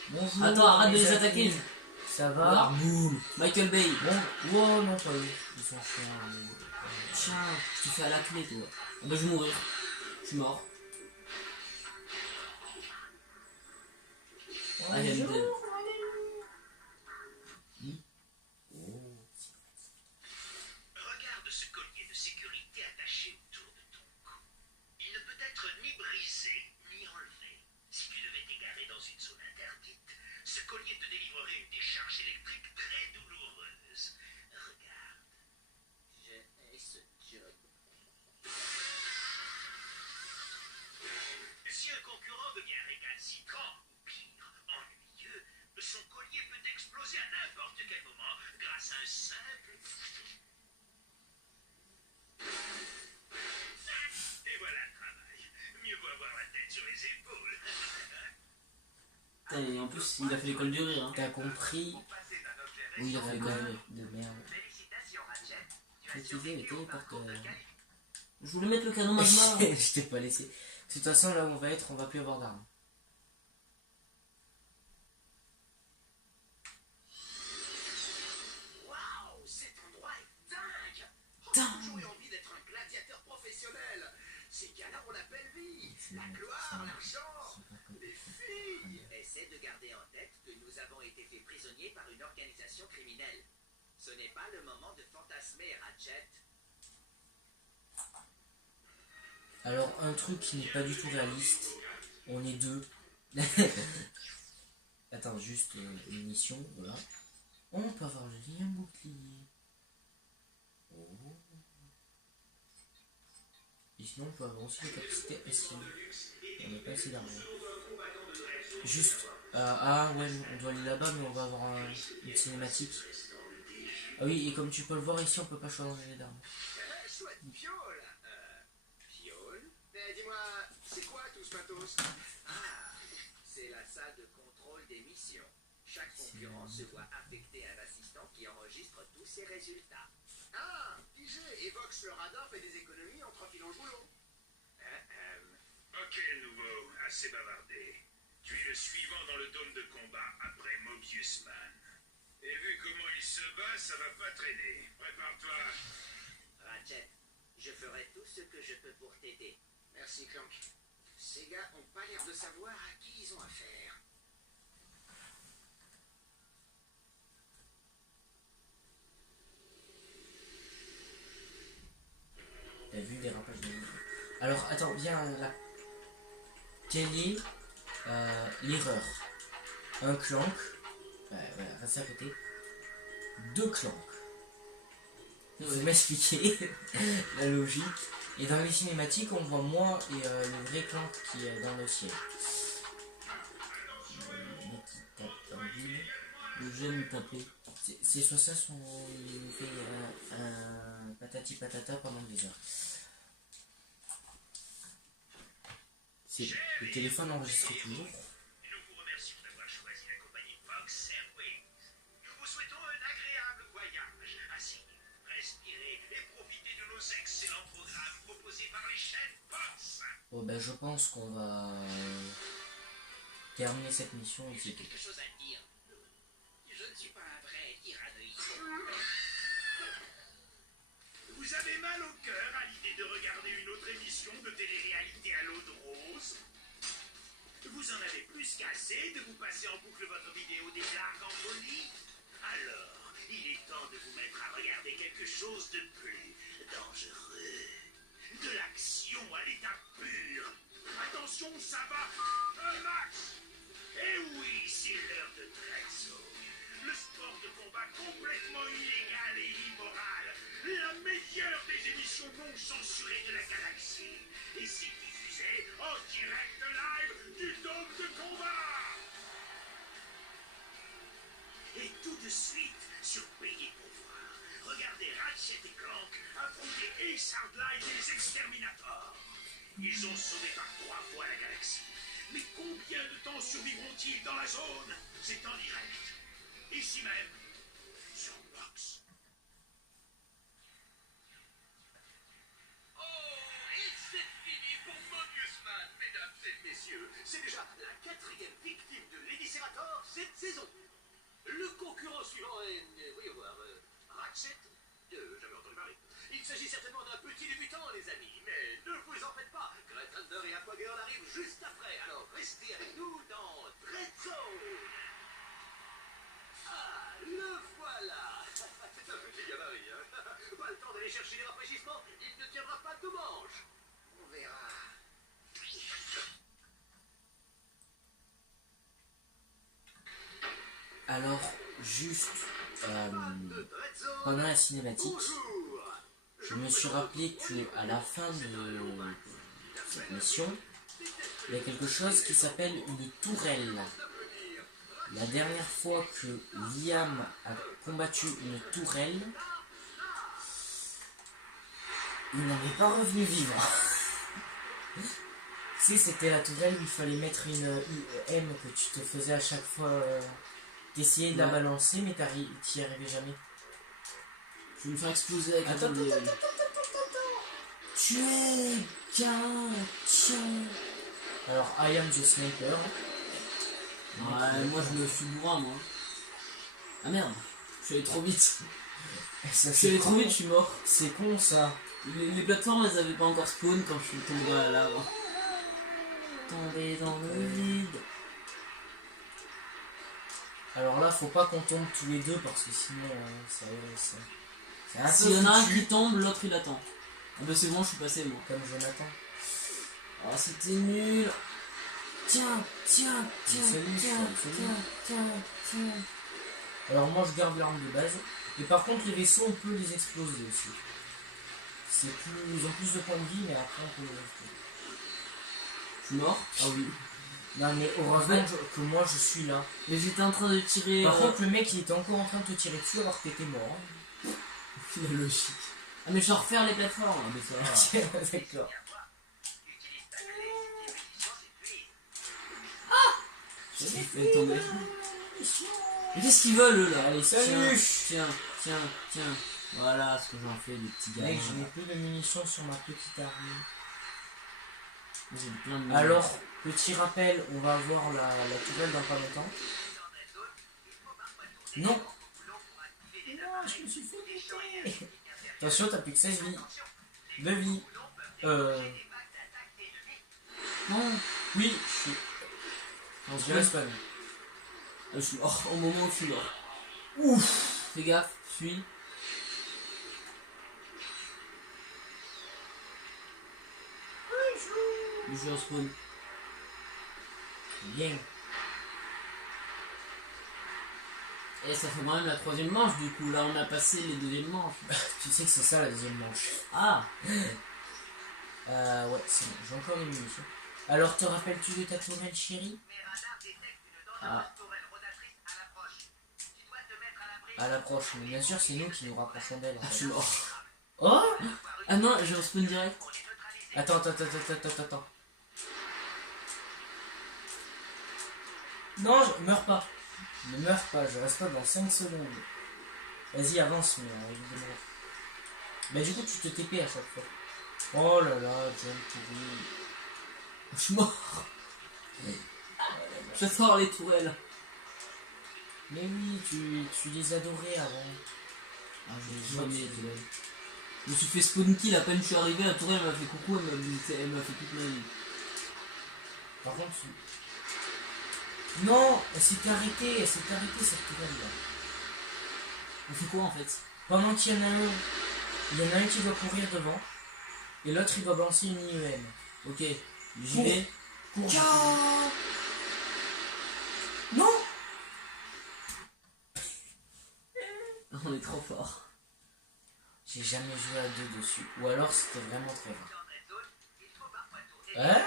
Bonjour. Attends, arrête de les amis. attaquer. Ça Ah, va? boum. Michael Bay. Bon, oh non, pas eux. Ils sont chiants. Tiens, je te fais à la clé toi. Ah bah je vais mourir. Je suis mort. I am dead. Regarde ce collier de sécurité attaché autour de ton cou. Il ne peut être ni brisé ni enlevé. Si tu devais t'égarer dans une zone interdite, ce collier te délivrerait une décharge électrique très douloureuse. Regarde. Je hais ce job. Si un concurrent devient récalcitrant ou pire, ennuyeux, son collier peut exploser à n'importe quel moment grâce à un simple bouton. Et voilà le travail. Mieux vaut avoir la tête sur les épaules. Putain, et en plus il a fait l'école du rire hein. T'as compris? Passer d'un objet Oui, il a récent. fait l'école du rire. De merde. Félicitations, Ratchet. Tu as Utilisez les survécu au parcours de téléporteurs. qualité. Je voulais mettre le canon magma. Je t'ai pas laissé. De toute façon, là où on va être, on va plus avoir d'armes. Waouh, cet endroit est dingue. Oh, j'ai toujours eu envie d'être un gladiateur professionnel. Ces gars-là ont la belle vie, la gloire, l'argent, les filles. Essaie de garder en tête que nous avons été faits prisonniers par une organisation criminelle. Ce n'est pas le moment de fantasmer, Ratchet. Alors, un truc qui n'est pas du tout réaliste, on est deux. Attends, juste une mission, voilà. On peut avoir le lien bouclier. Oh. Et sinon, on peut avoir aussi la capacité esquive. On n'a pas assez d'argent. Juste, ah ouais, on doit aller là-bas, mais on va avoir une cinématique. Ah oui, et comme tu peux le voir ici, on peut pas changer d'arme. Chouette piole. Piole? Dis-moi, c'est quoi tout ce matos? Ah, c'est la salle de contrôle des missions. Chaque concurrent se voit affecter un assistant qui enregistre tous ses résultats. Ah, pigé, évoque le radar fait des économies en tranquillant le boulot. Ok, nouveau, assez bavardé. Tu es le suivant dans le dôme de combat après Mobius Man. Et vu comment il se bat, ça va pas traîner. Prépare-toi. Ratchet, je ferai tout ce que je peux pour t'aider. Merci, Clank. Ces gars ont pas l'air de savoir à qui ils ont affaire. T'as vu des rapages de vie. Alors, attends, viens là. Quelle est l'erreur? Un clank. Voilà, reste à côté. Deux clanks. Vous m'expliquez la logique. Et dans les cinématiques, on voit moi et le vrai clank qui est dans le ciel. Le j'aime taper. C'est soit ça, soit il nous fait un patati patata pendant des heures. C'est le téléphone enregistre toujours. Nous vous remercions d'avoir choisi la compagnie Fox Airways. Nous vous souhaitons un agréable voyage. Asseyez, respirez et profitez de nos excellents programmes proposés par les chaînes Fox. Bon ben je pense qu'on va terminer cette mission J'ai ici. quelque chose à te dire. Je ne suis pas un vrai tyrannoïde. Vous avez mal au cœur à l'idée de regarder une autre émission de télé-réalité à l'eau de rose? Vous en avez plus qu'assez de vous passer en boucle votre vidéo des largues en folie? Alors, il est temps de vous mettre à regarder quelque chose de plus dangereux. De l'action à l'état pur. Attention, ça va un max. Et oui, c'est l'heure de Drexo. Le sport de combat complètement illégal et immoral. La meilleure des émissions non censurées de la galaxie. Et c'est diffusé en direct live du dôme de combat. Et tout de suite, sur Payé pour voir, regardez Ratchet et Clank affronter Ace Hardline et les Exterminators. Ils ont sauvé par 3 fois la galaxie. Mais combien de temps survivront-ils dans la zone? C'est en direct. Ici même, sur Fox. Oh, et c'est fini pour Mobius Man, mesdames et messieurs. C'est déjà la 4e victime de l'Eviscerator cette saison. Le concurrent suivant est, voyons voir, Ratchet. Jamais entendu parler. Il s'agit certainement d'un petit débutant, les amis, mais ne vous en faites pas. Great Thunder et Aquagirl arrivent juste après, alors restez avec nous dans Dread Zone. Ah, le voilà. C'est un petit gabarit, hein. Pas le temps d'aller chercher des rafraîchissements, il ne tiendra pas de manche. On verra. Alors, juste De Dread Zone, pendant la cinématique, bonjour. je me suis rappelé que à la fin de cette mission, il y a quelque chose qui s'appelle une tourelle. La dernière fois que Liam a combattu une tourelle, il n'en est pas revenu vivre. Si c'était la tourelle où il fallait mettre une M que tu te faisais à chaque fois, t'essayais de la Ouais. balancer mais t'y arrivais jamais. Je vais me faire exploser avec un Attends, tablier. Tu es tiens. Alors I am the sniper. Ouais, moi je me suis bourrin, moi. Ah merde, je suis allé trop vite. Ça, Je suis allé trop con. vite, je suis mort. C'est con ça. Les plateformes, elles avaient pas encore spawn quand je suis tombé à la lave. Tombé dans le vide. Alors là, faut pas qu'on tombe tous les deux parce que sinon, c'est un peu S'il y en a un foutu, qui tombe, l'autre il attend. Ah bah c'est bon, je suis passé moi. comme Jonathan. Ah, c'était nul. Tiens. Alors moi, je garde l'arme de base. Et par contre, les vaisseaux, on peut les exploser aussi. Ils ont plus de points de vie, mais après, on peut les exploser. Je suis mort. Ah oui. Non, mais heureusement que moi, je suis là. Mais j'étais en train de tirer. Par contre, le mec, il était encore en train de te tirer dessus alors que t'étais mort. la logique. Ah mais je vais refaire les plateformes. Ah, mais ça va. D'accord. Je vais faire tomber. Mais qu'est-ce qu'ils veulent eux là? Allez, salut. Tiens. Voilà ce que j'en fais des petits gars. Mec, je n'ai plus de munitions sur ma petite arme. J'ai plein de Alors, petit rappel, on va voir la tourelle dans pas longtemps. Non. Non, je me suis fait buter. Attention, t'as plus que 16 vies. 2 vies. Non. Oui, je suis. Non, Je respawn. je suis mort au moment où je suis mort. Ouf. Fais gaffe, suis. Je suis en spawn. Bien. Et ça fait quand même la troisième manche du coup. Là on a passé les deuxièmes manches. Tu sais que c'est ça la deuxième manche. Ah. Ouais, c'est bon, j'ai encore des munitions. Alors, te rappelles-tu de ta tourelle, chérie? Ah. À l'approche, mais bien sûr, c'est nous qui nous rapprochons d'elle. en Je fait. suis mort. Oh! Ah non, j'ai un spawn direct. Attends. Non, je meurs pas. Ne meurs pas, je reste pas dans 5 secondes. Vas-y, avance, mais évidemment. Bah, du coup, tu te TP à chaque fois. Oh là là, John pourri. Je suis mort. Je sors les tourelles. Mais oui, tu les adorais avant. Ah, j'ai jamais les tourelles. Je me suis fait spawn kill à peine je suis arrivé, la tourelle m'a fait coucou, elle m'a fait toute ma vie. Par contre, non, elle s'est arrêtée cette tourelle là. On fait quoi en fait? Pendant qu'il y en a un qui doit courir devant, et l'autre il doit balancer une IEM. Ok, j'y vais. Cours. Non. On est trop fort. J'ai jamais joué à 2 dessus. Ou alors c'était vraiment très rare. Hein?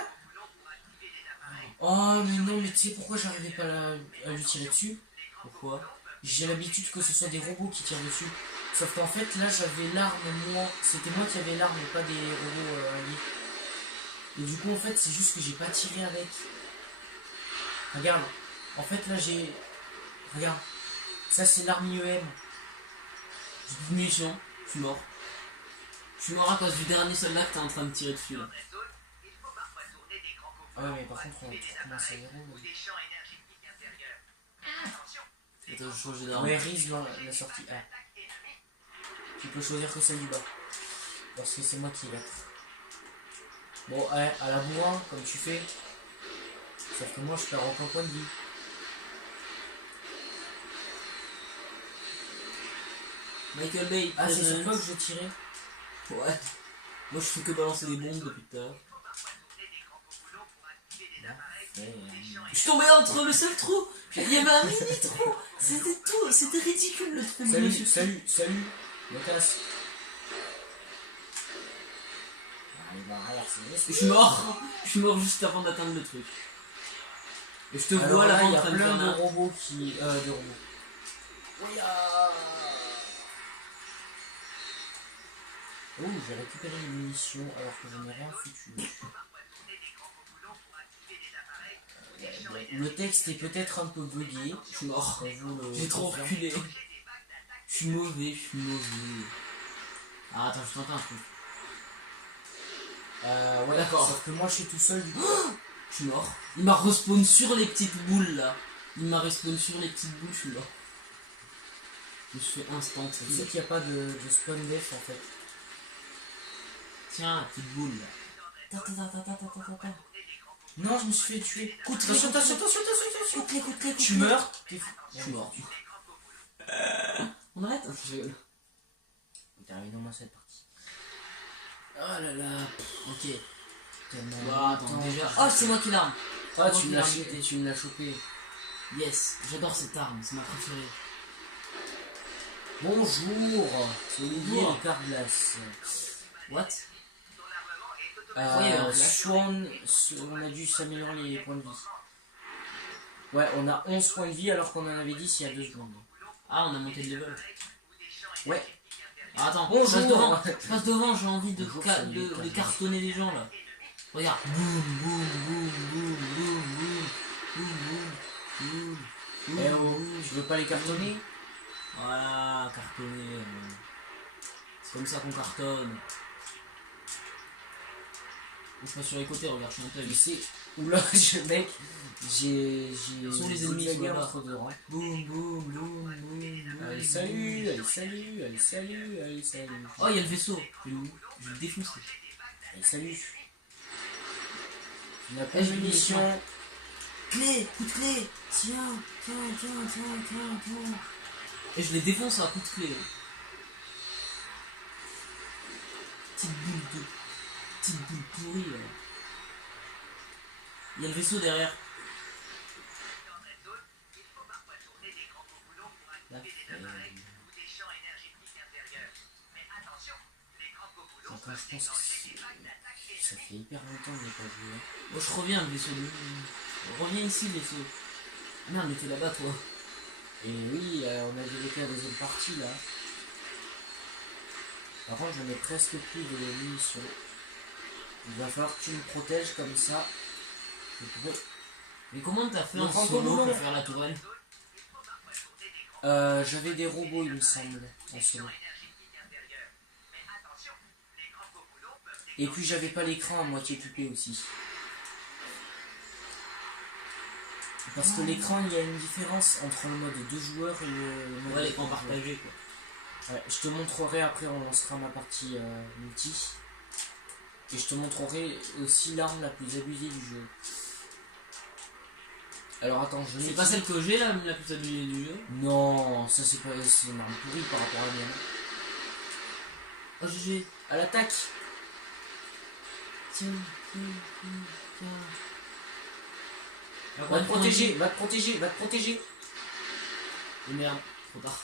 Oh mais non, mais tu sais pourquoi j'arrivais pas à lui tirer dessus? Pourquoi? J'ai l'habitude que ce soit des robots qui tirent dessus. Sauf qu'en fait là j'avais l'arme moi. C'était moi qui avais l'arme et pas des robots alliés. Et du coup en fait c'est juste que j'ai pas tiré avec. Regarde. En fait là j'ai... Regarde. Ça c'est l'arme IEM. J'ai plus de munitions, je suis mort. Je suis mort à cause du dernier soldat que t'es en train de tirer dessus là. Ah ouais mais par contre on va tout recommencer à zéro. Attends, je change d'arme. Ouais, Riz dans la sortie A. Tu peux choisir que celle du bas. Parce que c'est moi qui vais. Bon, ouais, à la bourrin, comme tu fais. Sauf que moi je perds aucun point de vie. Michael Bay, Ah, c'est présent. sur toi que je tirais. Ouais. Moi je fais que balancer des bombes depuis tout à l'heure. Je suis tombé entre le seul trou. Il y avait un mini trou. C'était tout. C'était ridicule le truc. Salut. Me casse. Ah, il va rien, c'est Je suis mort. Je suis mort juste avant d'atteindre le truc. Et je te vois là il y en a train de plein faire de un... robots qui... de robots. Oh, j'ai récupéré les munitions alors que je n'ai rien foutu. Le texte est peut-être un peu bugué. Je suis mort. J'ai J'ai trop reculé. Je suis mauvais. Ah attends, je t'entends un truc. Ouais, D'accord. sauf que moi je suis tout seul du coup. Je suis mort. Il m'a respawn sur les petites boules là. Je suis mort. Je me suis fait instant. Tu sais qu'il n'y a pas de spawn def en fait. Tiens, petite boule là. Non, je me suis fait tuer. Attention, attention, attention, attention. Tu meurs. T'es fou. Je suis mort. On arrête? Je rigole. Termine au moins cette partie. Oh là là. Ok. Tellement Wow, attends, longtemps. déjà. Oh, c'est moi qui l'arme. Ah, moi tu qui me l'as l'arme. chopé, tu me l'as chopé. Yes, j'adore cette arme, c'est ma préférée. Bonjour. C'est Olivier Bonjour. et Carglass. What? Euh, Swan, on a dû s'améliorer les points de vie. Ouais, on a 11 points de vie alors qu'on en avait 10 il y a 2 secondes. Ah, on a monté de level. Ouais. Ah, attends, Bonjour. je passe devant, j'ai envie de, Bonjour, ca- salut, de Carglass. cartonner les gens là. Regarde. Boum, boum, boum, boum, boum, boum, boum, boum, boum, Eh oh, boum. tu veux pas les cartonner? Voilà, cartonner. C'est comme ça qu'on cartonne. Je passe sur les côtés, regarde, je suis un Tu thug. sais, oula, mec, j'ai. sont les j'ai ennemis, la guerre voilà. entre deux rangs. Boum, boum, boum, boum. Allez, salut, allez, salut, allez, salut, allez, salut. Oh, il y a le vaisseau. Je vais le défoncer. Allez, salut. Tu n'as pas Eh, de j'ai mis munitions. Clé, coup de clé. Tiens. Et je les défonce à coup de clé. Petite boule pourrie là. Il y a le vaisseau derrière. Attends, je pense que ça fait hyper longtemps que je n'ai pas joué. Moi je reviens le vaisseau de. Reviens ici le vaisseau. Ah merde, mais t'es là-bas toi. Et oui, on a développé la deuxième partie là. Par contre, je n'ai presque plus de munitions. Il va falloir que tu me protèges comme ça. Je pourrais. Mais comment t'as fait Le un Franco solo Boulon. pour faire la tourelle? J'avais des robots, il me semble, en solo. Et puis j'avais pas l'écran à moitié équipé aussi. Parce que l'écran, il y a une différence entre le mode 2 joueurs et le mode. Ouais, l'écran 3 joueurs. partagé quoi. Ouais, je te montrerai après, on lancera ma partie multi. Et je te montrerai aussi l'arme la plus abusée du jeu. Alors attends, je C'est l'ai pas dit. celle que j'ai là, la plus abusée du jeu. Non, ça c'est pas, c'est une arme pourrie par rapport à la mienne. Oh GG. À l'attaque. Tiens. Va te protéger, va te protéger, va te protéger. Et merde, trop tard.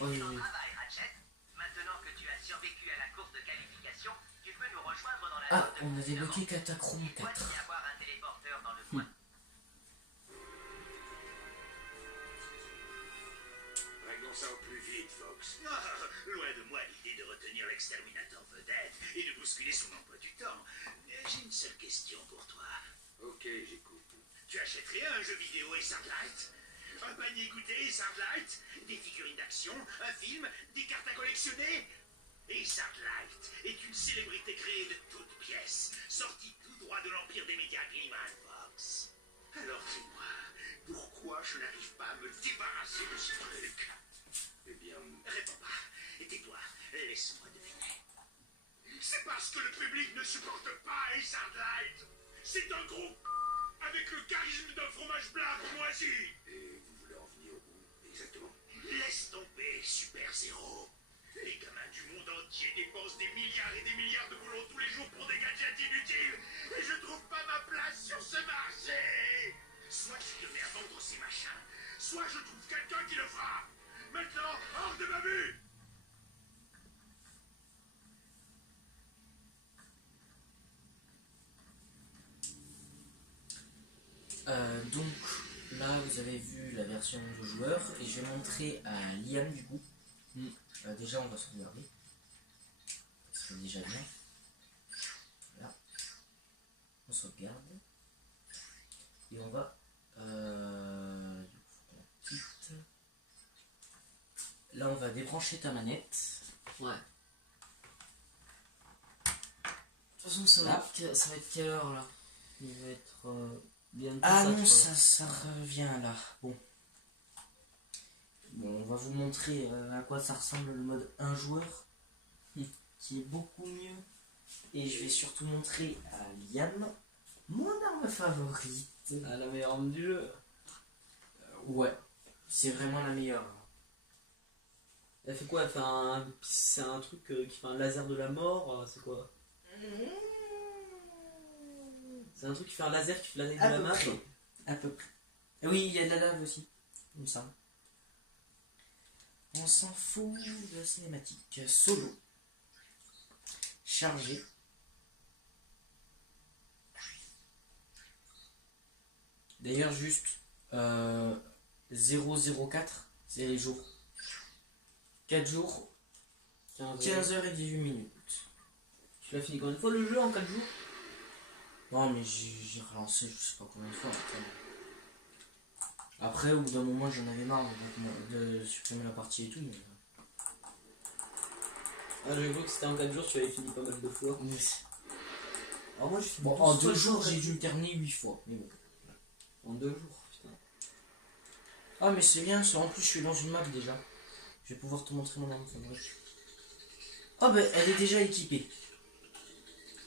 Oh GG. Travail, Ratchet. Maintenant que tu as survécu à la course de qualification, tu peux nous rejoindre dans la Ah, zone de on a débloqué confinement. Catachrome Il doit 4. y avoir un téléporteur dans le coin. Réglons ça au plus vite, Fox. Ah, loin de moi l'idée de retenir l'exterminateur vedette et de bousculer son emploi du temps. Mais j'ai une seule question pour toi. Ok, j'écoute. Tu achèterais un jeu vidéo et Sardlight? Un panier goûté et Sardlight? Des figurines d'action? Un film? Des cartes à collectionner? Et Sardlight est une célébrité créée de toutes pièces, sortie tout droit de l'empire des médias Gleeman Fox. Alors dis-moi, pourquoi je n'arrive pas à me débarrasser de ce truc? Eh bien, Réponds pas, et tais-toi, laisse-moi deviner. C'est parce que le public ne supporte pas Ace Hardlight. C'est un gros avec le charisme d'un fromage blanc moisi. et vous voulez en venir où exactement? Laisse tomber, Super Zéro. Les gamins du monde entier dépensent des milliards et des milliards de boulons tous les jours pour des gadgets inutiles. Et je trouve pas ma place sur ce marché. Soit je te mets à vendre ces machins, soit je trouve quelqu'un qui le fera. Maintenant, hors de ma vue. Donc là vous avez vu la version de joueur et je vais montrer à Liam du coup. Déjà on va sauvegarder. C'est déjà bien. Voilà. On sauvegarde. Et on va quitte. Là on va débrancher ta manette. Ouais. De toute façon, ça va être quelle heure là? Il va être Bien Ah ça, non, tu vois. ça revient là. Bon. Bon, on va vous montrer à quoi ça ressemble le mode 1 joueur, qui est beaucoup mieux. Et je vais surtout montrer à Liam mon arme favorite. Ah, la meilleure arme du jeu. Ouais, c'est vraiment la meilleure. Elle fait quoi? Elle fait un. C'est un truc qui fait un laser de la mort? C'est quoi? C'est un truc qui fait un laser qui fait la taille de À la peu map? près. À peu près. Ah oui, il y a de la lave aussi, il me semble. On s'en fout de la cinématique. Solo. Chargé. D'ailleurs, juste 004, c'est les jours. 4 jours, 15h18. Tu l'as fini combien de fois le jeu en 4 jours? Non, mais j'ai relancé je sais pas combien de fois. Après, au bout d'un moment, j'en avais marre de supprimer la partie et tout. Mais... Ah, j'ai vu que c'était en 4 jours, tu avais fini pas mal de fois. Alors moi, j'ai fini Bon, en 12 2 fois jours, le j'ai jeu. dû le terminer 8 fois. Mais bon. En 2 jours, putain. Ah, mais c'est bien, en plus, je suis dans une map déjà. Je vais pouvoir te montrer mon arme favorite. Oh, bah, elle est déjà équipée.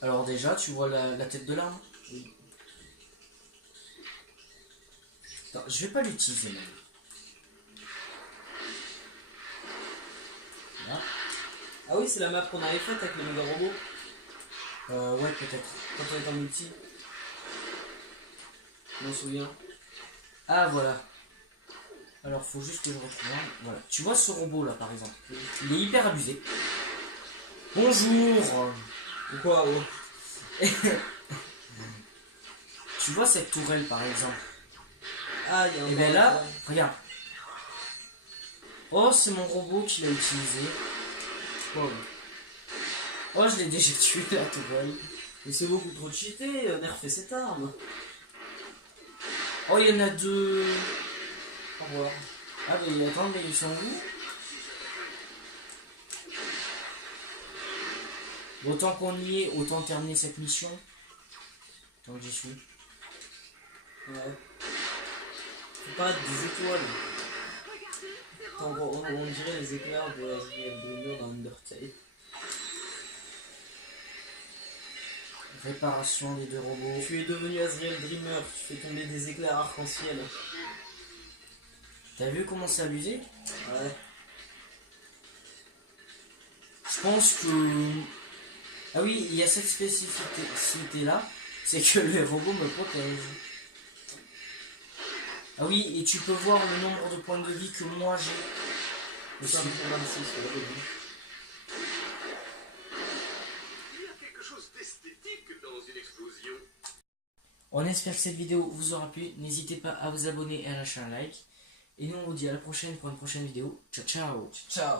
Alors, déjà, tu vois la tête de l'arme? Oui. Attends, je vais pas l'utiliser même. Là. Ah oui, c'est la map qu'on avait faite avec les méga robots Ouais, peut-être. quand on était en multi. Je m'en souviens. Ah, voilà. Alors, faut juste que je retrouve l'arme. Voilà. Tu vois ce robot là, par exemple? Il est hyper abusé. Bonjour. Ou quoi? Oh. Tu vois cette tourelle, par exemple? Ah, il y a un Et bien là, regarde. Oh, c'est mon robot qui l'a utilisé. Oh, oh, je l'ai déjà tué, la tourelle. Mais c'est beaucoup trop cheaté, nerfez cette arme. Oh, il y en a deux. Au revoir. Ah, mais attends, mais ils sont où? Autant qu'on y est, autant terminer cette mission. Tant que j'y suis. Ouais. Faut pas des étoiles. On dirait les éclairs de Azriel Dreamer dans Undertale. Réparation des deux robots. Tu es devenu Azriel Dreamer, tu fais tomber des éclairs arc-en-ciel. T'as vu comment c'est abusé? Ouais. Je pense que... Ah oui, il y a cette spécificité là, c'est que les robots me protègent. Ah oui, et tu peux voir le nombre de points de vie que moi j'ai. Le 26 sur le revenu. Il y a quelque chose d'esthétique dans une explosion. On espère que cette vidéo vous aura plu. N'hésitez pas à vous abonner et à lâcher un like. Et nous on vous dit à la prochaine pour une prochaine vidéo. Ciao ciao. Ciao.